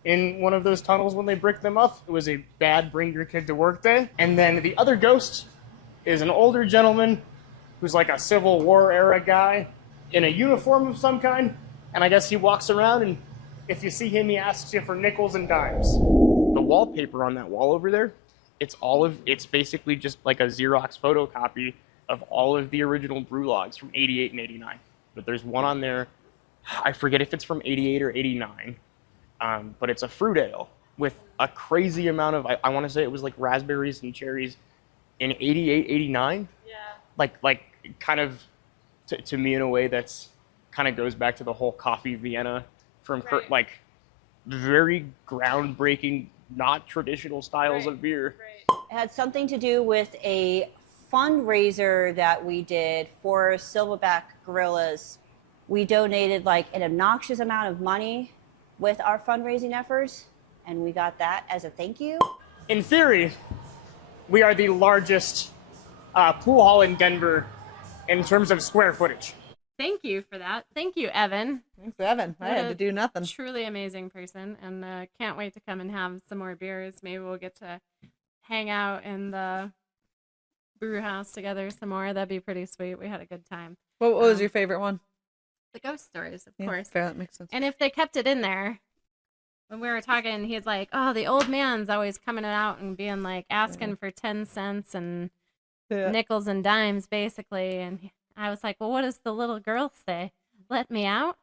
in one of those tunnels when they bricked them up. It was a bad bring your kid to work day. And then the other ghost is an older gentleman who's like a Civil War era guy in a uniform of some kind. And I guess he walks around, and if you see him, he asks you for nickels and dimes. The wallpaper on that wall over there, it's basically just like a Xerox photocopy of all of the original brew logs from 88 and 89. But there's one on there, I forget if it's from 88 or 89, but it's a fruit ale with a crazy amount of, I want to say it was like raspberries and cherries in 88, 89. Yeah. Like kind of to me in a way that's kind of goes back to the whole coffee Vienna from Right. like very groundbreaking, not traditional styles Right. of beer. Right. It had something to do with a fundraiser that we did for Silverback Gorillas. We donated like an obnoxious amount of money with our fundraising efforts, and we got that as a thank you. In theory, we are the largest pool hall in Denver in terms of square footage. Thank you for that. Thank you, Evan. Thanks, Evan. I What had a to do nothing. Truly amazing person, and can't wait to come and have some more beers. Maybe we'll get to hang out in the brew house together some more. That'd be pretty sweet. We had a good time. What was your favorite one? The ghost stories, of Yeah, course. fair, that makes sense. And if they kept it in there, when we were talking, he's like, "Oh, the old man's always coming out and being like asking for 10 cents and Yeah. nickels and dimes, basically." And I was like, "Well, what does the little girl say? Let me out?"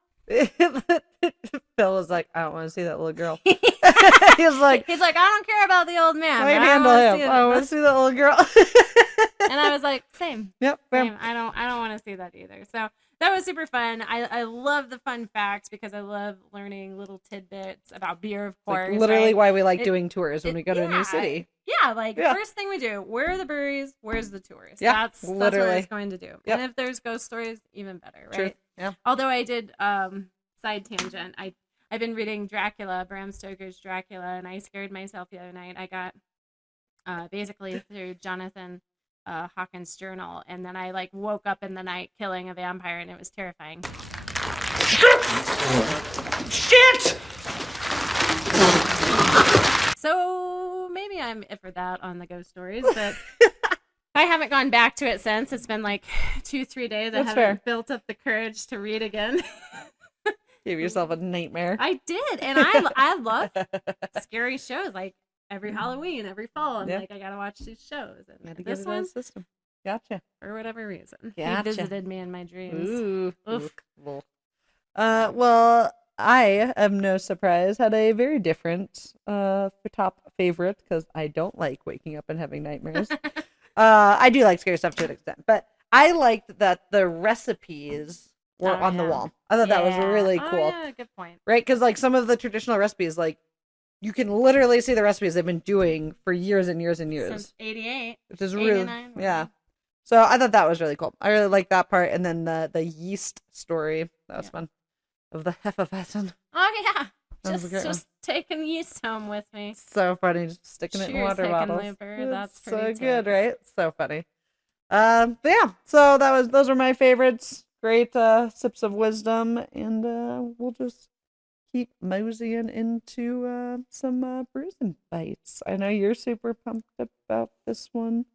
Phil was like, I don't want to see that little girl. He was like, He's like, "I don't care about the old man. I but handle wanna him. see I want to see that little girl. And I was like, same. Yep. Same. I don't want to see that either. So that was super fun. I love the fun facts because I love learning little tidbits about beer, of course. Like literally right? why we like It- doing tours when we go to a new city. Yeah, like Yeah. first thing we do, where are the breweries? Where's the tourists? Yeah, That's what literally. it's going to do. Yep. And if there's ghost stories, even better, right? True. Yeah. Although I did side tangent. I've been reading Dracula, Bram Stoker's Dracula, and I scared myself the other night. I got basically through Jonathan Hawkins' journal, and then I like woke up in the night killing a vampire, and it was terrifying. Shit! So maybe I'm it for that on the ghost stories, but I haven't gone back to it since. It's been like 2-3 days. I That's haven't fair. built up the courage to read again. Give yourself a nightmare. I did, and I love scary shows. Like every Halloween, every fall, I'm Yeah. like, I gotta watch these shows. And Had to get this it out one, of the system. Gotcha. for whatever reason, Gotcha. he visited me in my dreams. Ooh. Oof. Oof. Well, I am no surprise had a very different top favorite because I don't like waking up and having nightmares. I do like scary stuff to an extent, but I liked that the recipes were Oh, on the yeah. wall. I thought that was Yeah. really Oh, cool. yeah, good point. Right? Because like some of the traditional recipes, like you can literally see the recipes they've been doing for years and years and years, Since '88. which is really 89, yeah. So I thought that was really cool. I really liked that part, and then the yeast story that was fun of the Hefeweizen. Oh yeah, That was a great just taking yeast home with me. So funny, just sticking it in Cheers, water Hick and bottles. Looper. It's That's so pretty good, tits. right? So funny. But yeah, so those were my favorites. Great sips of wisdom, and we'll just keep moseying into some brews and bites. I know you're super pumped about this one.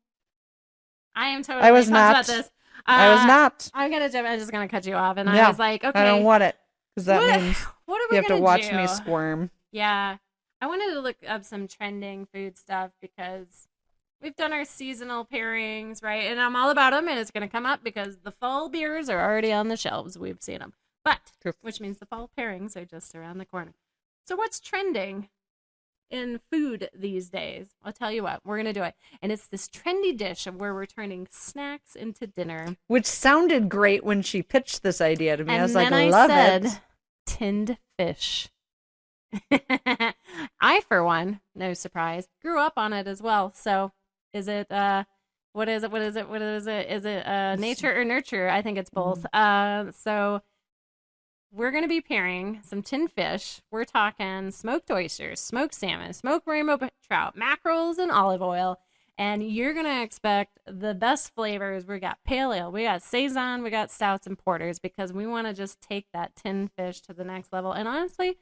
I am totally I was pumped not. about this. I was not. I'm just gonna cut you off, and Yeah, I was like, okay, I don't want it because that what, means what are you we have to gonna watch do? me squirm. Yeah, I wanted to look up some trending food stuff because we've done our seasonal pairings, right? And I'm all about them, and it's gonna come up because the fall beers are already on the shelves. We've seen them, which means the fall pairings are just around the corner. So what's trending in food these days? I'll tell you what, we're gonna do it, and it's this trendy dish of where we're turning snacks into dinner. Which sounded great when she pitched this idea to me. And I was then like, I love said, it. tinned fish. I, for one, no surprise, grew up on it as well. So is it what is it? Is it nature or nurture? I think it's both. So we're going to be pairing some tinned fish. We're talking smoked oysters, smoked salmon, smoked rainbow trout, mackerels, and olive oil. And you're going to expect the best flavors. We got pale ale, we got saison, we got stouts and porters because we want to just take that tinned fish to the next level. And honestly,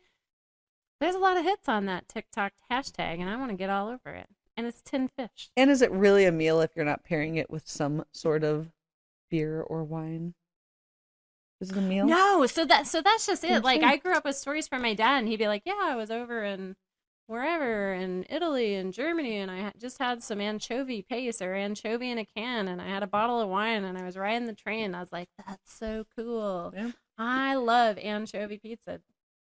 there's a lot of hits on that TikTok hashtag, and I want to get all over it. And it's tinned fish. And is it really a meal if you're not pairing it with some sort of beer or wine? Is it a meal? No, so that's just it. Like Interesting. I grew up with stories from my dad, and he'd be like, "Yeah, I was over in wherever in Italy and Germany, and I just had some anchovy paste or anchovy in a can, and I had a bottle of wine, and I was riding the train. I was like, that's so cool. Yeah. I love anchovy pizza.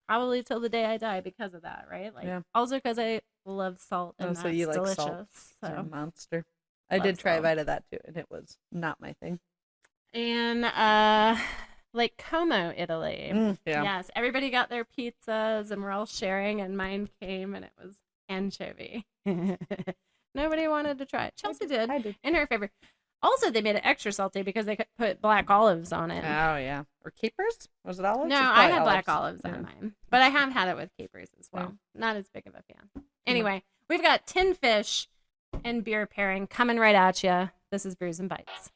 Probably till the day I die because of that, right? Like, also because I love salt, and so that's you like delicious. salt. You're a So. monster. I Love did try a salt. bite of that too, and it was not my thing. And like Como, Italy. Yeah. Yes, everybody got their pizzas, and we're all sharing, and mine came, and it was anchovy. Nobody wanted to try it. Chelsea did. I did. In her favor. Also, they made it extra salty because they put black olives on it. Oh, yeah. Or capers? Was it olives? No, It's I probably had black olives. olives on mine. But I have had it with capers as well. Not as big of a fan. Anyway, we've got tin fish and beer pairing coming right at you. This is Brews and Bites.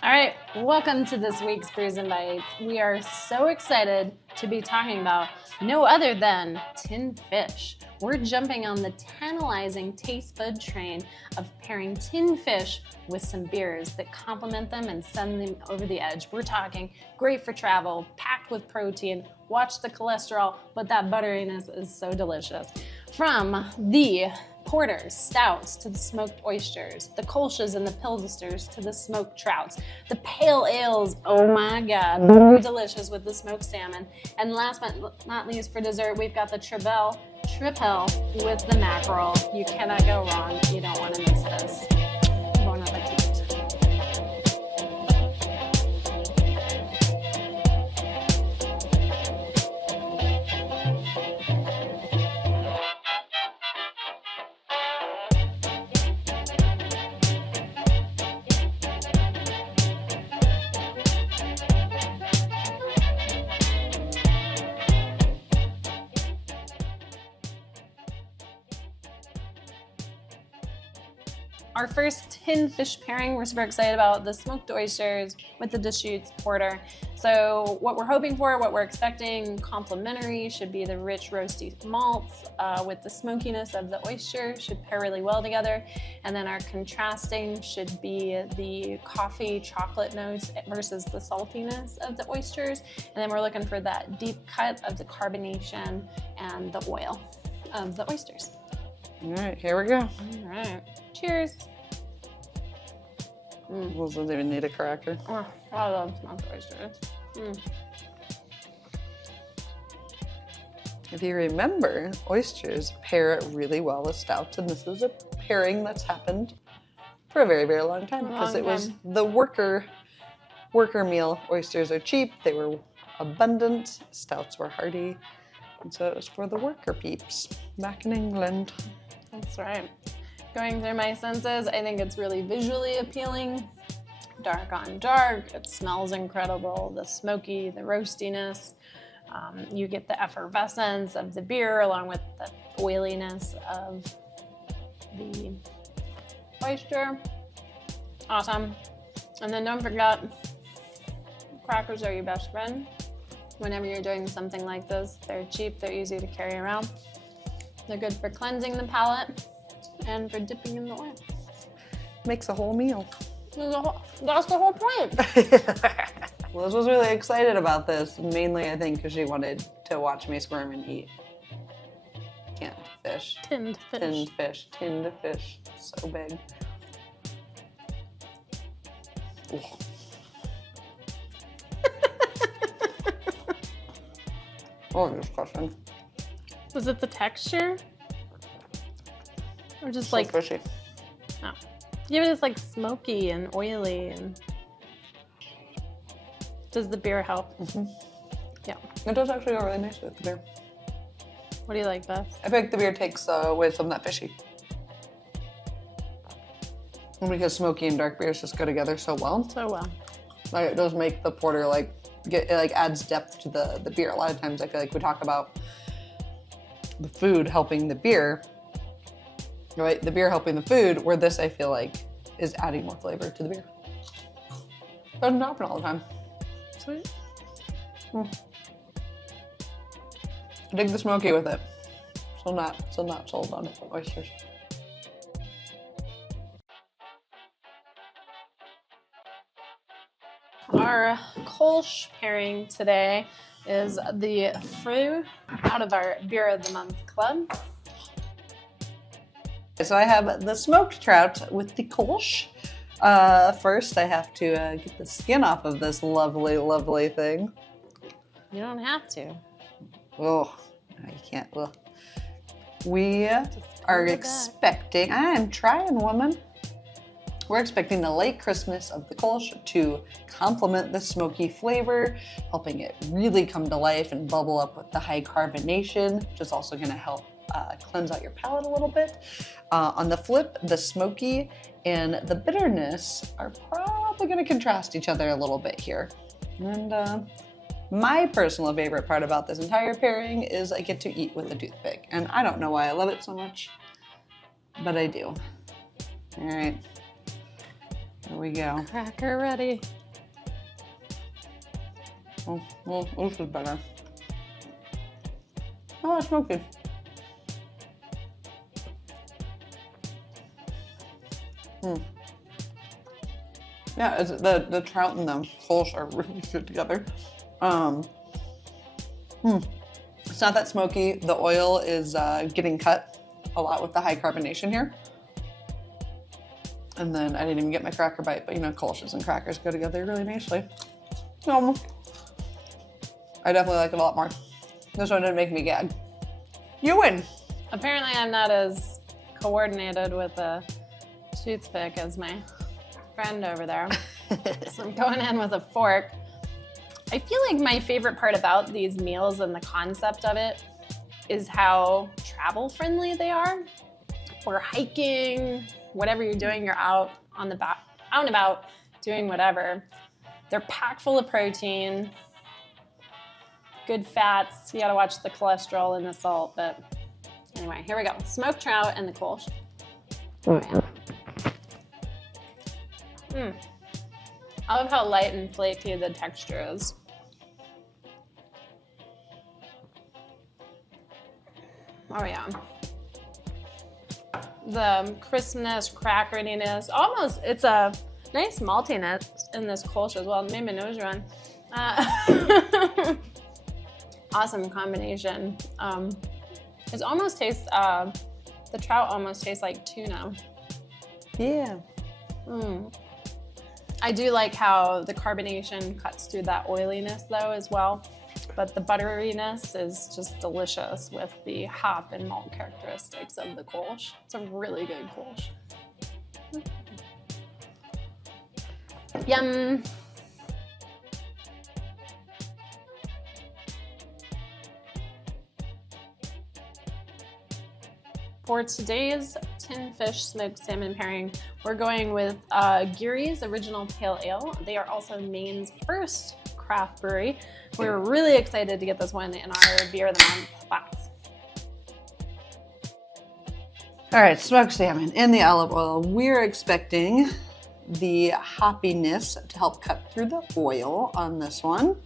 All right, welcome to this week's Brews and Bites. We are so excited to be talking about no other than tinned fish. We're jumping on the tantalizing taste bud train of pairing tinned fish with some beers that complement them and send them over the edge. We're talking great for travel, packed with protein, watch the cholesterol, but that butteriness is so delicious. From the porters, stouts, to the smoked oysters, the kolsch's and the pilsners to the smoked trouts, the pale ales, oh my God, very delicious with the smoked salmon. And last but not least for dessert, we've got the tripel with the mackerel. You cannot go wrong. You don't want to miss this. Bon appetit. Our first tinned fish pairing, we're super excited about the smoked oysters with the Deschutes porter. So what we're hoping for, what we're expecting, complementary should be the rich roasty malts with the smokiness of the oyster, should pair really well together. And then our contrasting should be the coffee chocolate notes versus the saltiness of the oysters. And then we're looking for that deep cut of the carbonation and the oil of the oysters. All right, here we go. All right. Cheers. Doesn't even need a cracker. Oh, I love smoked oysters. If you remember, oysters pair really well with stouts, and this is a pairing that's happened for a very, very long time because it was the worker meal. Oysters are cheap, they were abundant, stouts were hearty, and so it was for the worker peeps back in England. That's right. Going through my senses, I think it's really visually appealing. Dark on dark, it smells incredible. The smoky, the roastiness. You get the effervescence of the beer along with the oiliness of the oyster. Awesome. And then don't forget, crackers are your best friend. Whenever you're doing something like this, they're cheap, they're easy to carry around. They're good for cleansing the palate and for dipping in the oil. Makes a whole meal. That's the whole point. Liz was really excited about this, mainly I think because she wanted to watch me squirm and eat canned fish. Tinned fish. Tinned fish. Tinned fish. So big. Oh, disgusting. Was it the texture? Or just So like, fishy. oh. Yeah, but it's like smoky and oily and does the beer help? Yeah. It does actually go really nicely with the beer. What do you like best? I feel like the beer takes away some of that fishy. And because smoky and dark beers just go together so well. So well. Like, it does make the porter it adds depth to the beer. A lot of times I feel like we talk about the food helping the beer, right? The beer helping the food, where this I feel like is adding more flavor to the beer. Doesn't happen all the time. Sweet. I dig the smoky with it. Still not sold on oysters. All Our Kolsch pairing today is the Brew out of our Beer of the Month Club. So I have the smoked trout with the Kolsch. First, I have to get the skin off of this lovely, lovely thing. You don't have to. Oh, you can't. Ugh. We are expecting, I'm trying, woman. We're expecting the late crispness of the Kolsch to complement the smoky flavor, helping it really come to life and bubble up with the high carbonation, which is also going to help cleanse out your palate a little bit. On the flip, the smoky and the bitterness are probably going to contrast each other a little bit here. And my personal favorite part about this entire pairing is I get to eat with a toothpick. And I don't know why I love it so much, but I do. All right, here we go. Cracker ready. Oh, well, this is better. Oh, it's smoky. Yeah, it's, the trout and the Kolsch are really good together. It's not that smoky. The oil is getting cut a lot with the high carbonation here. And then I didn't even get my cracker bite, but you know, Kolsch's and crackers go together really nicely. I definitely like it a lot more. This one didn't make me gag. You win. Apparently I'm not as coordinated with a toothpick as my friend over there. So I'm going in with a fork. I feel like my favorite part about these meals and the concept of it is how travel friendly they are. Or hiking, whatever you're doing, you're out on the out and about doing whatever. They're packed full of protein, good fats. You gotta watch the cholesterol and the salt, but anyway, here we go. Smoked trout and the Kolsch. Oh yeah. I love how light and flaky the texture is. Oh yeah. The crispness, crackeriness, almost, it's a nice maltiness in this Kolsch as well. It made my nose run. Awesome combination. It almost tastes, the trout almost tastes like tuna. Yeah. I do like how the carbonation cuts through that oiliness though as well, but the butteriness is just delicious with the hop and malt characteristics of the Kolsch. It's a really good Kolsch. Yum. For today's tin fish smoked salmon pairing, we're going with Geary's Original Pale Ale. They are also Maine's first craft brewery. We're really excited to get this one in our Beer of the Month box. All right, smoked salmon in the olive oil. We're expecting the hoppiness to help cut through the oil on this one.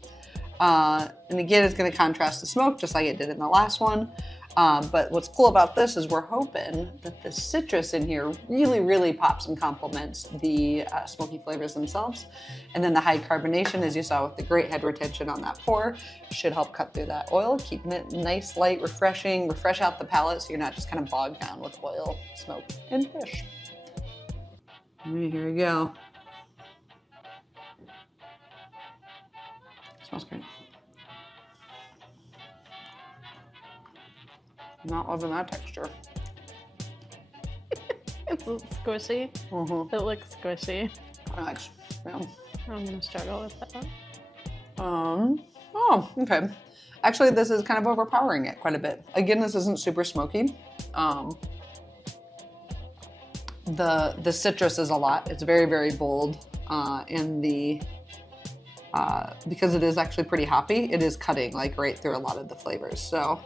And again, it's gonna contrast the smoke just like it did in the last one. But what's cool about this is we're hoping that the citrus in here really, really pops and complements the smoky flavors themselves. And then the high carbonation, as you saw with the great head retention on that pour, should help cut through that oil, keeping it nice, light, refreshing, refresh out the palate so you're not just kind of bogged down with oil, smoke, and fish. All right, here we go. Smells great. Not loving that texture. It's squishy. It looks squishy. Nice. Yeah. I'm gonna struggle with that one. Oh, okay. Actually, this is kind of overpowering it quite a bit. Again, this isn't super smoky. The citrus is a lot. It's very, very bold. And because it is actually pretty hoppy, it is cutting like right through a lot of the flavors. So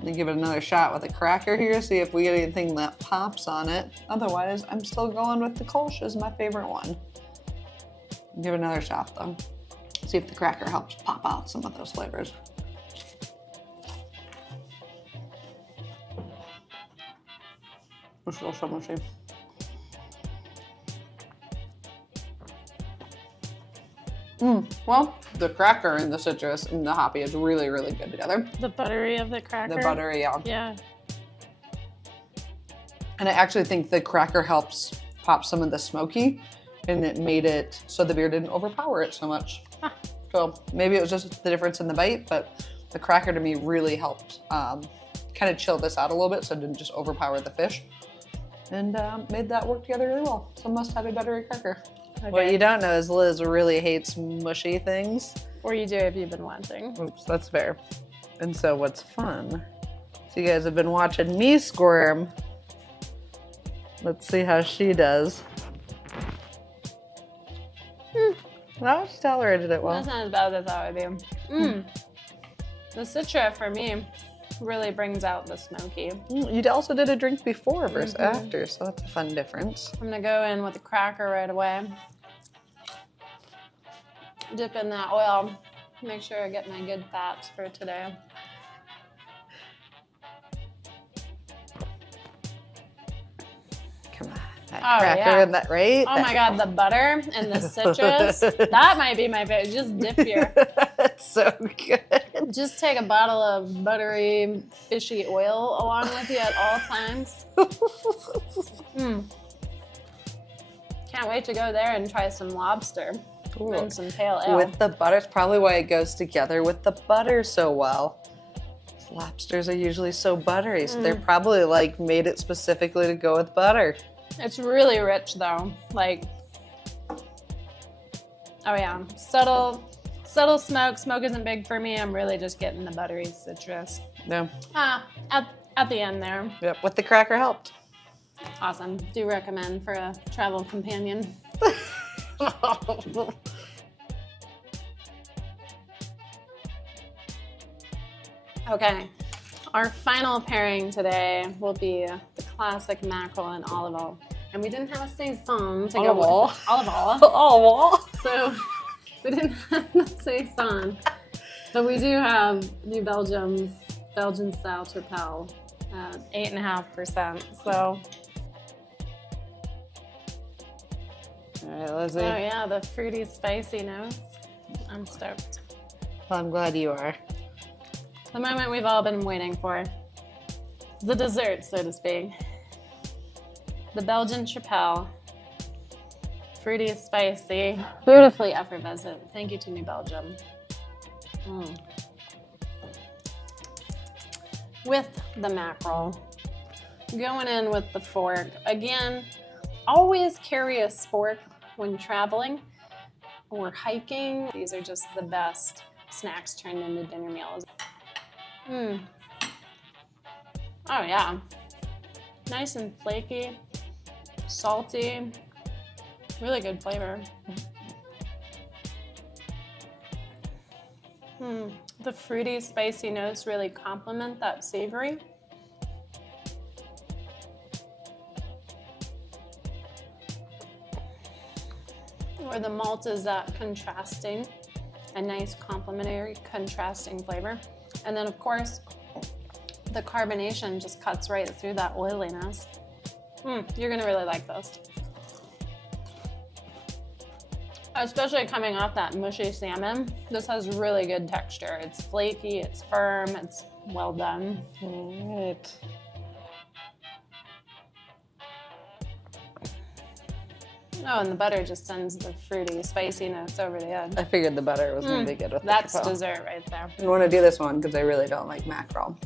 let me give it another shot with a cracker here, see if we get anything that pops on it. Otherwise, I'm still going with the Kolsch as my favorite one. Give it another shot though. See if the cracker helps pop out some of those flavors. It's still so mushy. Well, the cracker and the citrus and the hoppy is really, really good together. The buttery of the cracker. The buttery, yeah. Yeah. And I actually think the cracker helps pop some of the smoky, and it made it so the beer didn't overpower it so much. Huh. So maybe it was just the difference in the bite, but the cracker to me really helped kind of chill this out a little bit so it didn't just overpower the fish. And made that work together really well. So must have a buttery cracker. Okay. What you don't know is Liz really hates mushy things. Or you do if you've been watching. Oops, that's fair. And so what's fun, so you guys have been watching me squirm. Let's see how she does. No, she tolerated it well. That's not as bad as I thought it would be. The Citra for me really brings out the smoky. You also did a drink before versus after, so that's a fun difference. I'm gonna go in with the cracker right away. Dip in that oil. Make sure I get my good fats for today. Come on, that Oh, cracker yeah. and that, right? Oh my God, the butter and the citrus. That might be my favorite. Just dip your, That's so good. just take a bottle of buttery, fishy oil along with you at all times. Can't wait to go there and try some lobster and some pale ale. With the butter, it's probably why it goes together with the butter so well. Lobsters are usually so buttery, so they're probably like made it specifically to go with butter. It's really rich though. Like, oh yeah, subtle smoke. Smoke isn't big for me. I'm really just getting the buttery citrus. Yeah. At the end there. Yep. With the cracker helped. Awesome. Do recommend for a travel companion. Okay, our final pairing today will be the classic mackerel and olive oil. And we didn't have a saison to Olive go oil? with olive oil. Oh, So we didn't have a saison. But we do have New Belgium's Belgian style Tripel at 8.5%. So, all right, Lizzie. oh yeah, the fruity, spicy notes. I'm stoked. Well, I'm glad you are. The moment we've all been waiting for. The dessert, so to speak. The Belgian Tripel. Fruity, spicy, beautifully effervescent. Thank you to New Belgium. With the mackerel. Going in with the fork. Again, always carry a spork when traveling or hiking. These are just the best snacks turned into dinner meals. Oh yeah, nice and flaky, salty, really good flavor. The fruity, spicy notes really complement that savory. Where the malt is that contrasting, a nice complementary contrasting flavor. And then of course, the carbonation just cuts right through that oiliness. You're gonna really like this. Especially coming off that mushy salmon, this has really good texture. It's flaky, it's firm, it's well done. All right. Oh, and the butter just sends the fruity, spicy notes over the edge. I figured the butter was gonna be good with That's the Tripel. dessert right there. I want to do this one because I really don't like mackerel.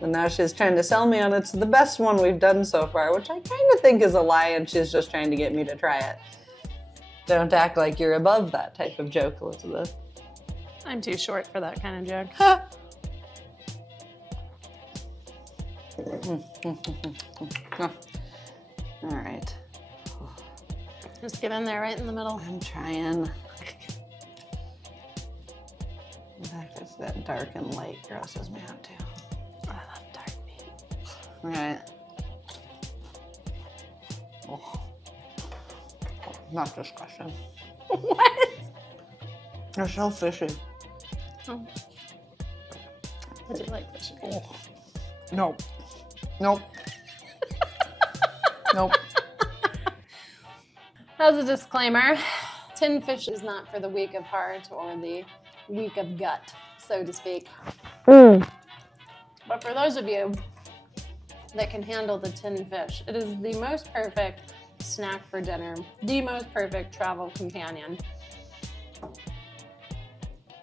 And now she's trying to sell me on it's the best one we've done so far, which I kind of think is a lie, and she's just trying to get me to try it. Don't act like you're above that type of joke, Elizabeth. I'm too short for that kind of joke. All right. Just get in there right in the middle. I'm trying. In fact, it's that dark and light grosses me out too. I love dark meat. All right. Oh. Not disgusting. What? They're so fishy. Oh. I do like fish. Nope. Nope. Nope. As a disclaimer, Tin fish is not for the weak of heart or the weak of gut, so to speak. But for those of you that can handle the tin fish, it is the most perfect snack for dinner, the most perfect travel companion.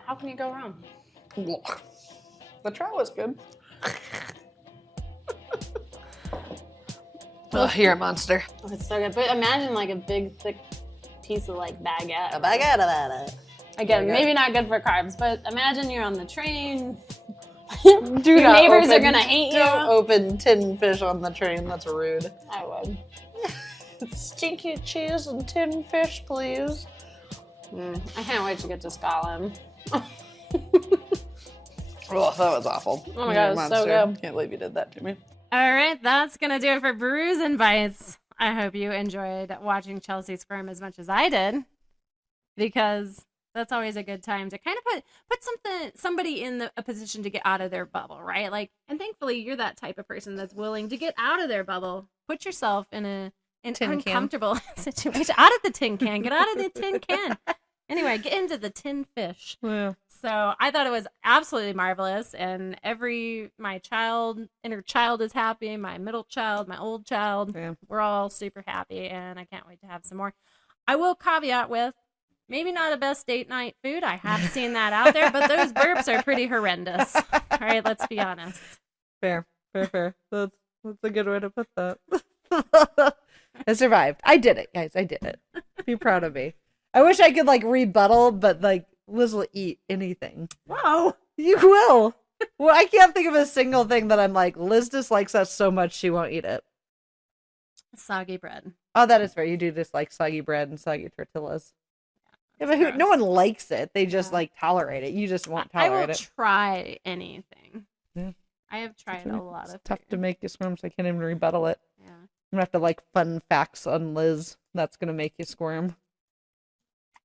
How can you go wrong? The trout was good. Oh, you're a monster. It's so good. But imagine like a big, thick piece of like baguette. A baguette of that. Again, maybe not good for carbs, but imagine you're on the train. Your neighbors are gonna hate you. Don't open tin fish on the train. That's rude. I would. Stinky cheese and tin fish, please. I can't wait to get to Scotland. Oh, that was awful. Oh my God, it's so good. Can't believe you did that to me. All right, that's going to do it for Brews and Bites. I hope you enjoyed watching Chelsea squirm as much as I did, because that's always a good time to kind of put somebody in a position to get out of their bubble, right? Like, and thankfully you're that type of person that's willing to get out of their bubble, put yourself in an uncomfortable situation. Out of the tin can, get out of the tin can. Anyway, get into the tin fish. Yeah. So I thought it was absolutely marvelous, and my inner child is happy, my middle child, my old child, we're all super happy, and I can't wait to have some more. I will caveat with, maybe not a best date night food. I have seen that out there, but those burps are pretty horrendous. All right, let's be honest. Fair. That's a good way to put that. I survived. I did it, guys. I did it. Be proud of me. I wish I could like rebuttal, but like Liz will eat anything. Wow. You will. Well, I can't think of a single thing that I'm like, Liz dislikes that so much she won't eat it. Soggy bread. Oh, that is fair. You do dislike soggy bread and soggy tortillas. Yeah, but gross. no one likes it. They just like tolerate it. You just won't tolerate it. I will try anything. Yeah. I have tried a lot of It's tough food. to make you squirm, so I can't even rebuttal it. Yeah. I'm gonna have to like fun facts on Liz. That's gonna make you squirm.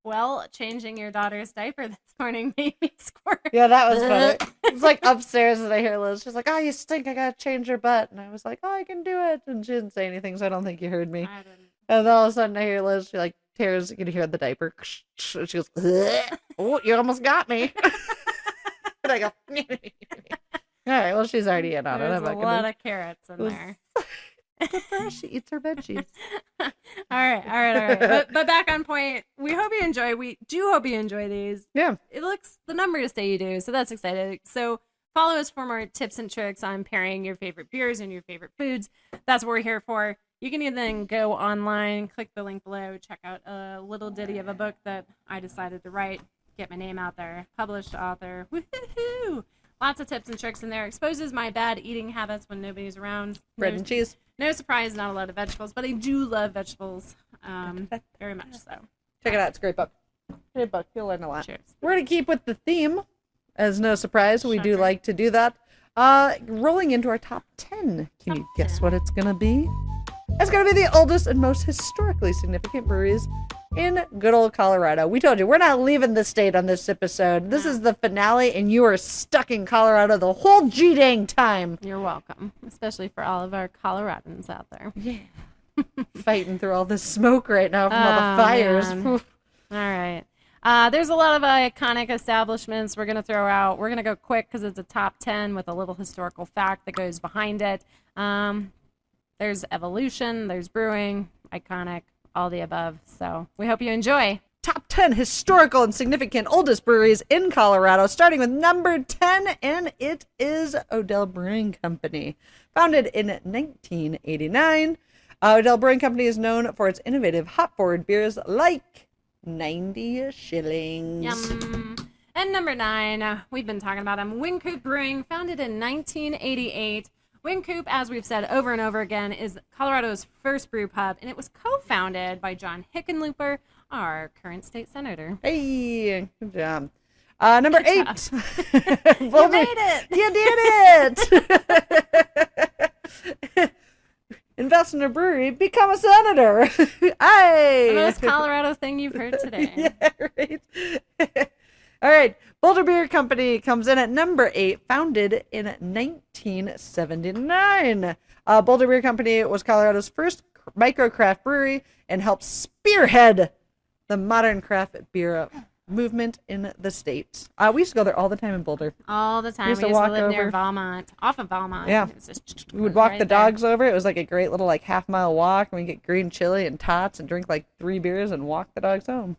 Well, changing your daughter's diaper this morning made me squirt. Yeah, that was funny. It's like upstairs and I hear Liz. She's like, "Oh, you stink. I gotta change your butt." And I was like, "Oh, I can do it." And she didn't say anything, so I don't think you heard me. I didn't. And then all of a sudden I hear Liz. She like tears. You can hear the diaper. And she goes, "Ugh. Oh, you almost got me." And I go, "All right, well, she's already in on it. There's I'm not a gonna... lot of carrots in there. Good for her. She eats her bed cheese. All right. But back on point. We hope you enjoy. We do hope you enjoy these. Yeah. It looks the numbers say you do, so that's exciting. So follow us for more tips and tricks on pairing your favorite beers and your favorite foods. That's what we're here for. You can even go online, click the link below, check out a little ditty of a book that I decided to write, get my name out there, published author. Woohoo! Lots of tips and tricks in there. Exposes my bad eating habits when nobody's around. Bread and cheese. No surprise, not a lot of vegetables, but I do love vegetables very much so. Check it out. It's a great book. Great book. You'll learn a lot. Cheers. We're going to keep with the theme. As no surprise, we do Shocker. like to do that. Rolling into our top 10. Can you guess what it's going to be? It's going to be the oldest and most historically significant breweries in good old Colorado. We told you, we're not leaving the state on this episode. This is the finale, and you are stuck in Colorado the whole G-dang time. You're welcome, especially for all of our Coloradans out there. Yeah. Fighting through all this smoke right now from all the fires. Man. All right. There's a lot of iconic establishments we're going to throw out. We're going to go quick because it's a top 10 with a little historical fact that goes behind it. There's evolution, there's brewing, iconic, all the above. So we hope you enjoy. Top 10 historical and significant oldest breweries in Colorado, starting with number 10, and it is Odell Brewing Company. Founded in 1989, Odell Brewing Company is known for its innovative hop-forward beers like 90 Shillings. Yum. And number 9, we've been talking about them, Wynkoop Brewing, founded in 1988. Wynkoop, as we've said over and over again, is Colorado's first brew pub, and it was co-founded by John Hickenlooper, our current state senator. Hey, good job. Number 8. You made it! You did it! Invest in a brewery, become a senator. Aye. The most Colorado thing you've heard today. Yeah, right. All right. Boulder Beer Company comes in at number 8, founded in 1979. Boulder Beer Company was Colorado's first micro craft brewery and helped spearhead the modern craft beer movement in the state. We used to go there all the time in Boulder. All the time. We used We to used to walk live near over. Valmont, off of Valmont. Yeah. It was just We would walk right the there. dogs over. It was like a great little like half-mile walk, and we get green chili and tots and drink like 3 beers and walk the dogs home.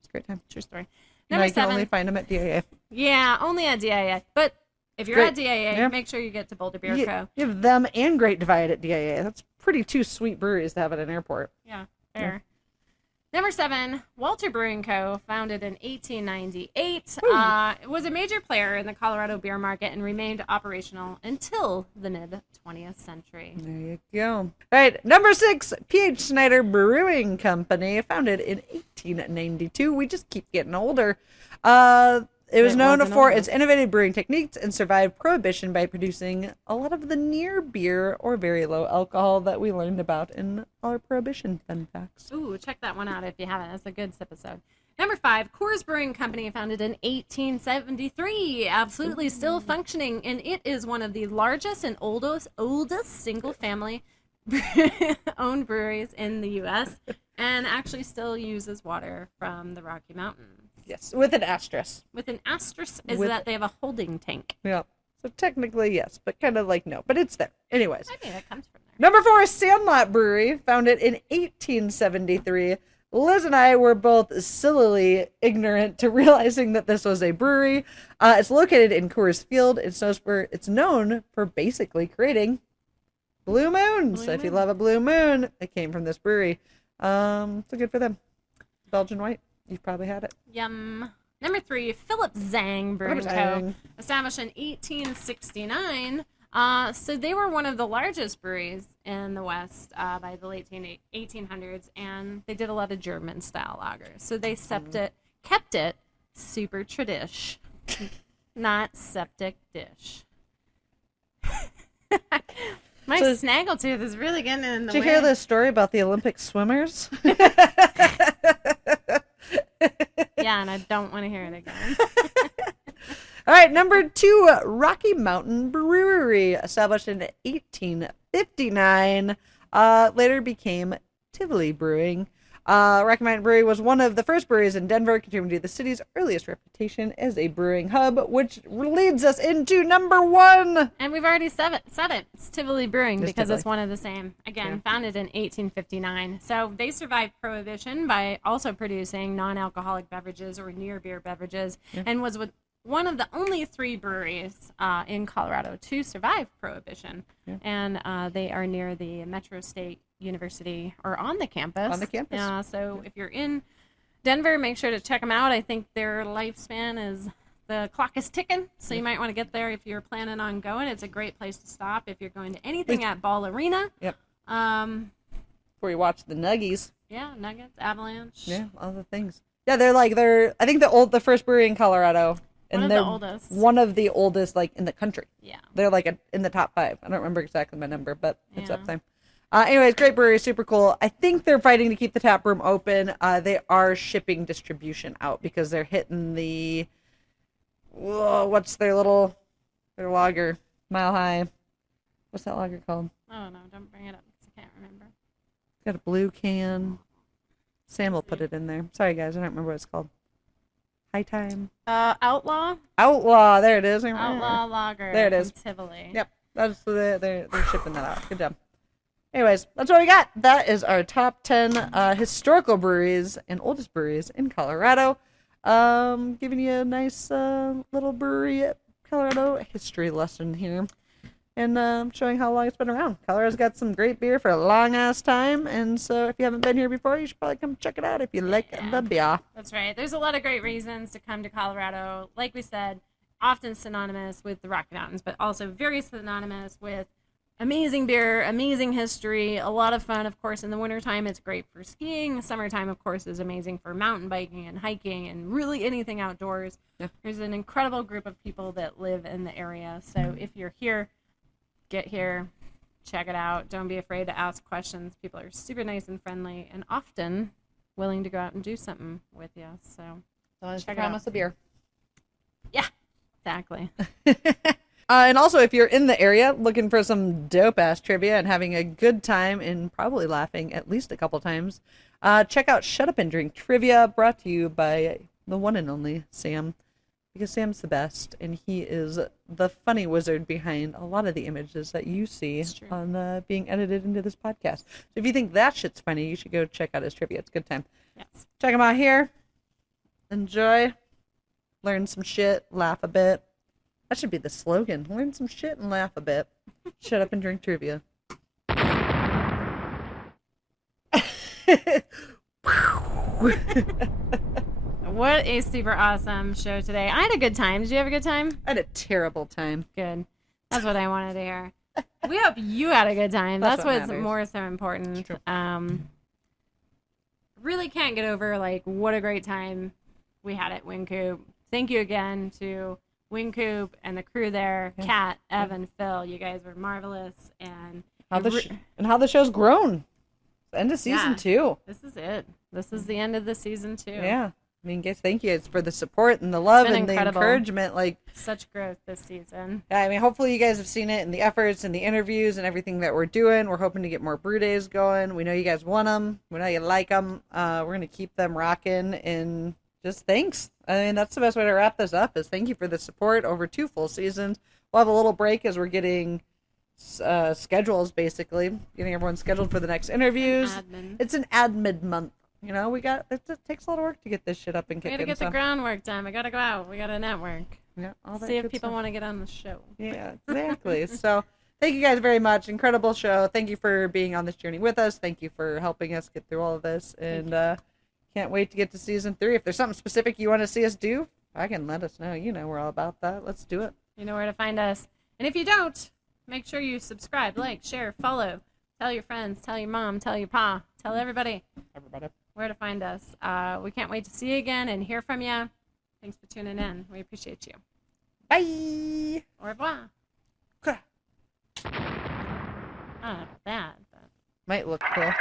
It's a great time. True story. Now Number you can 7. only find them at DAA. Yeah, only at DIA. But if you're Great. at DIA, Yeah. make sure you get to Boulder Beer You Co. you have them and Great Divide at DAA. That's pretty 2 sweet breweries to have at an airport. Yeah, fair. Number 7, Walter Brewing Co., founded in 1898, was a major player in the Colorado beer market and remained operational until the mid-20th century. There you go. All right, number 6, P.H. Snyder Brewing Company, founded in 1892. We just keep getting older. It was known wasn't for old. its innovative brewing techniques and survived prohibition by producing a lot of the near beer or very low alcohol that we learned about in our prohibition fun facts. Ooh, check that one out if you haven't. That's a good episode. Number 5, Coors Brewing Company, founded in 1873. Absolutely still functioning, and it is one of the largest and oldest single-family owned breweries in the U.S. and actually still uses water from the Rocky Mountains. Yes, with an asterisk. With an asterisk is With- that they have a holding tank. Yeah. So technically, yes, but kind of like no. But it's there. Anyways. I mean, it comes from there. Number 4, Sandlot Brewery, founded in 1873. Liz and I were both sillily ignorant to realizing that this was a brewery. It's located in Coors Field. It's known for basically creating Blue Moons. So if you love a Blue Moon, it came from this brewery. So good for them. Belgian white. You've probably had it. Yum. Number 3, Philip Zang Brewing Philip Co. Zang. Established in 1869. So they were one of the largest breweries in the West by the late 1800s, and they did a lot of German-style lagers. So they kept it super tradish, not septic dish. My So- snaggletooth is really getting in the Did you way. hear this story about the Olympic swimmers? Yeah, and I don't want to hear it again. All right, number 2, Rocky Mountain Brewery, established in 1859, later became Tivoli Brewing. Rocky Mountain Brewery was one of the first breweries in Denver, contributing to the city's earliest reputation as a brewing hub, which leads us into number 1. And we've already said it. It's Tivoli Brewing It's because Tivoli. it's one of the same. Again, Yeah. founded in 1859. So they survived Prohibition by also producing non-alcoholic beverages or near beer beverages, and was one of the only 3 breweries in Colorado to survive Prohibition. Yeah. And they are near the Metro State University, or on the campus. On the campus. Yeah. So if you're in Denver, make sure to check them out. I think their lifespan is, the clock is ticking, so you might want to get there if you're planning on going. It's a great place to stop if you're going to anything at Ball Arena. Yep. Um, Before you watch the Nuggies. yeah, Nuggets, Avalanche. Yeah, all the things. Yeah, they're I think the first brewery in Colorado. And One of the they're oldest. one of the oldest, like, in the country. Yeah. They're like in the top 5. I don't remember exactly my number, but it's Yeah. up there. Anyways, great brewery, super cool. I think they're fighting to keep the tap room open. They are shipping distribution out because they're hitting the what's their lager, Mile High. What's that lager called? Oh no, don't bring it up because I can't remember. It's got a blue can. Sam will put it in there. Sorry guys, I don't remember what it's called. High Time. Outlaw There it is. Lager. There it is. From Tivoli. Yep, that's they're shipping that out. Good job. Anyways, that's what we got. That is our top 10 historical breweries and oldest breweries in Colorado. Giving you a nice little brewery Colorado history lesson here. And showing how long it's been around. Colorado's got some great beer for a long ass time. And so if you haven't been here before, you should probably come check it out if you like the beer. That's right. There's a lot of great reasons to come to Colorado. Like we said, often synonymous with the Rocky Mountains, but also very synonymous with amazing beer, amazing history, a lot of fun. Of course, in the wintertime, it's great for skiing. Summertime, of course, is amazing for mountain biking and hiking and really anything outdoors. Yeah. There's an incredible group of people that live in the area. So if you're here, get here, check it out. Don't be afraid to ask questions. People are super nice and friendly and often willing to go out and do something with you. So check it out. a beer. Yeah, exactly. And also, if you're in the area looking for some dope-ass trivia and having a good time and probably laughing at least a couple times, check out Shut Up and Drink Trivia, brought to you by the one and only Sam, because Sam's the best, and he is the funny wizard behind a lot of the images that you see on being edited into this podcast. So if you think that shit's funny, you should go check out his trivia. It's a good time. Yes. Check him out here. Enjoy. Learn some shit. Laugh a bit. That should be the slogan. Learn some shit and laugh a bit. Shut up and drink trivia. What a super awesome show today. I had a good time. Did you have a good time? I had a terrible time. Good. That's what I wanted to hear. We hope you had a good time. That's what what's matters. more so important. Really can't get over like what a great time we had at Wynkoop. Thank you again to Wynkoop and the crew there, Kat, Evan, Phil. You guys were marvelous, and how the show's grown. End of season 2. This is it. This is the end of the season 2. Yeah. I mean, guys, thank you for the support and the love and incredible. The encouragement. Like, such growth this season. Yeah, I mean, hopefully you guys have seen it in the efforts and the interviews and everything that we're doing. We're hoping to get more brew days going. We know you guys want them. We know you like them. We're going to keep them rocking, and just thanks. I mean, that's the best way to wrap this up is thank you for the support over 2 full seasons. We'll have a little break as we're getting schedules, basically. Getting everyone scheduled for the next interviews. Admin. It's an admin month. You know, it takes a lot of work to get this shit up and kicking. We gotta get the groundwork done. We gotta go out. We gotta network. Yeah, all that see if good people stuff. want to get on the show. Yeah, exactly. So thank you guys very much. Incredible show. Thank you for being on this journey with us. Thank you for helping us get through all of this. And can't wait to get to season 3. If there's something specific you want to see us do, let us know. You know we're all about that. Let's do it. You know where to find us. And if you don't, make sure you subscribe, like, share, follow. Tell your friends, tell your mom, tell your pa, tell everybody where to find us. We can't wait to see you again and hear from you. Thanks for tuning in. We appreciate you. Bye. Au revoir. Okay. I don't know about that, but Might look cool.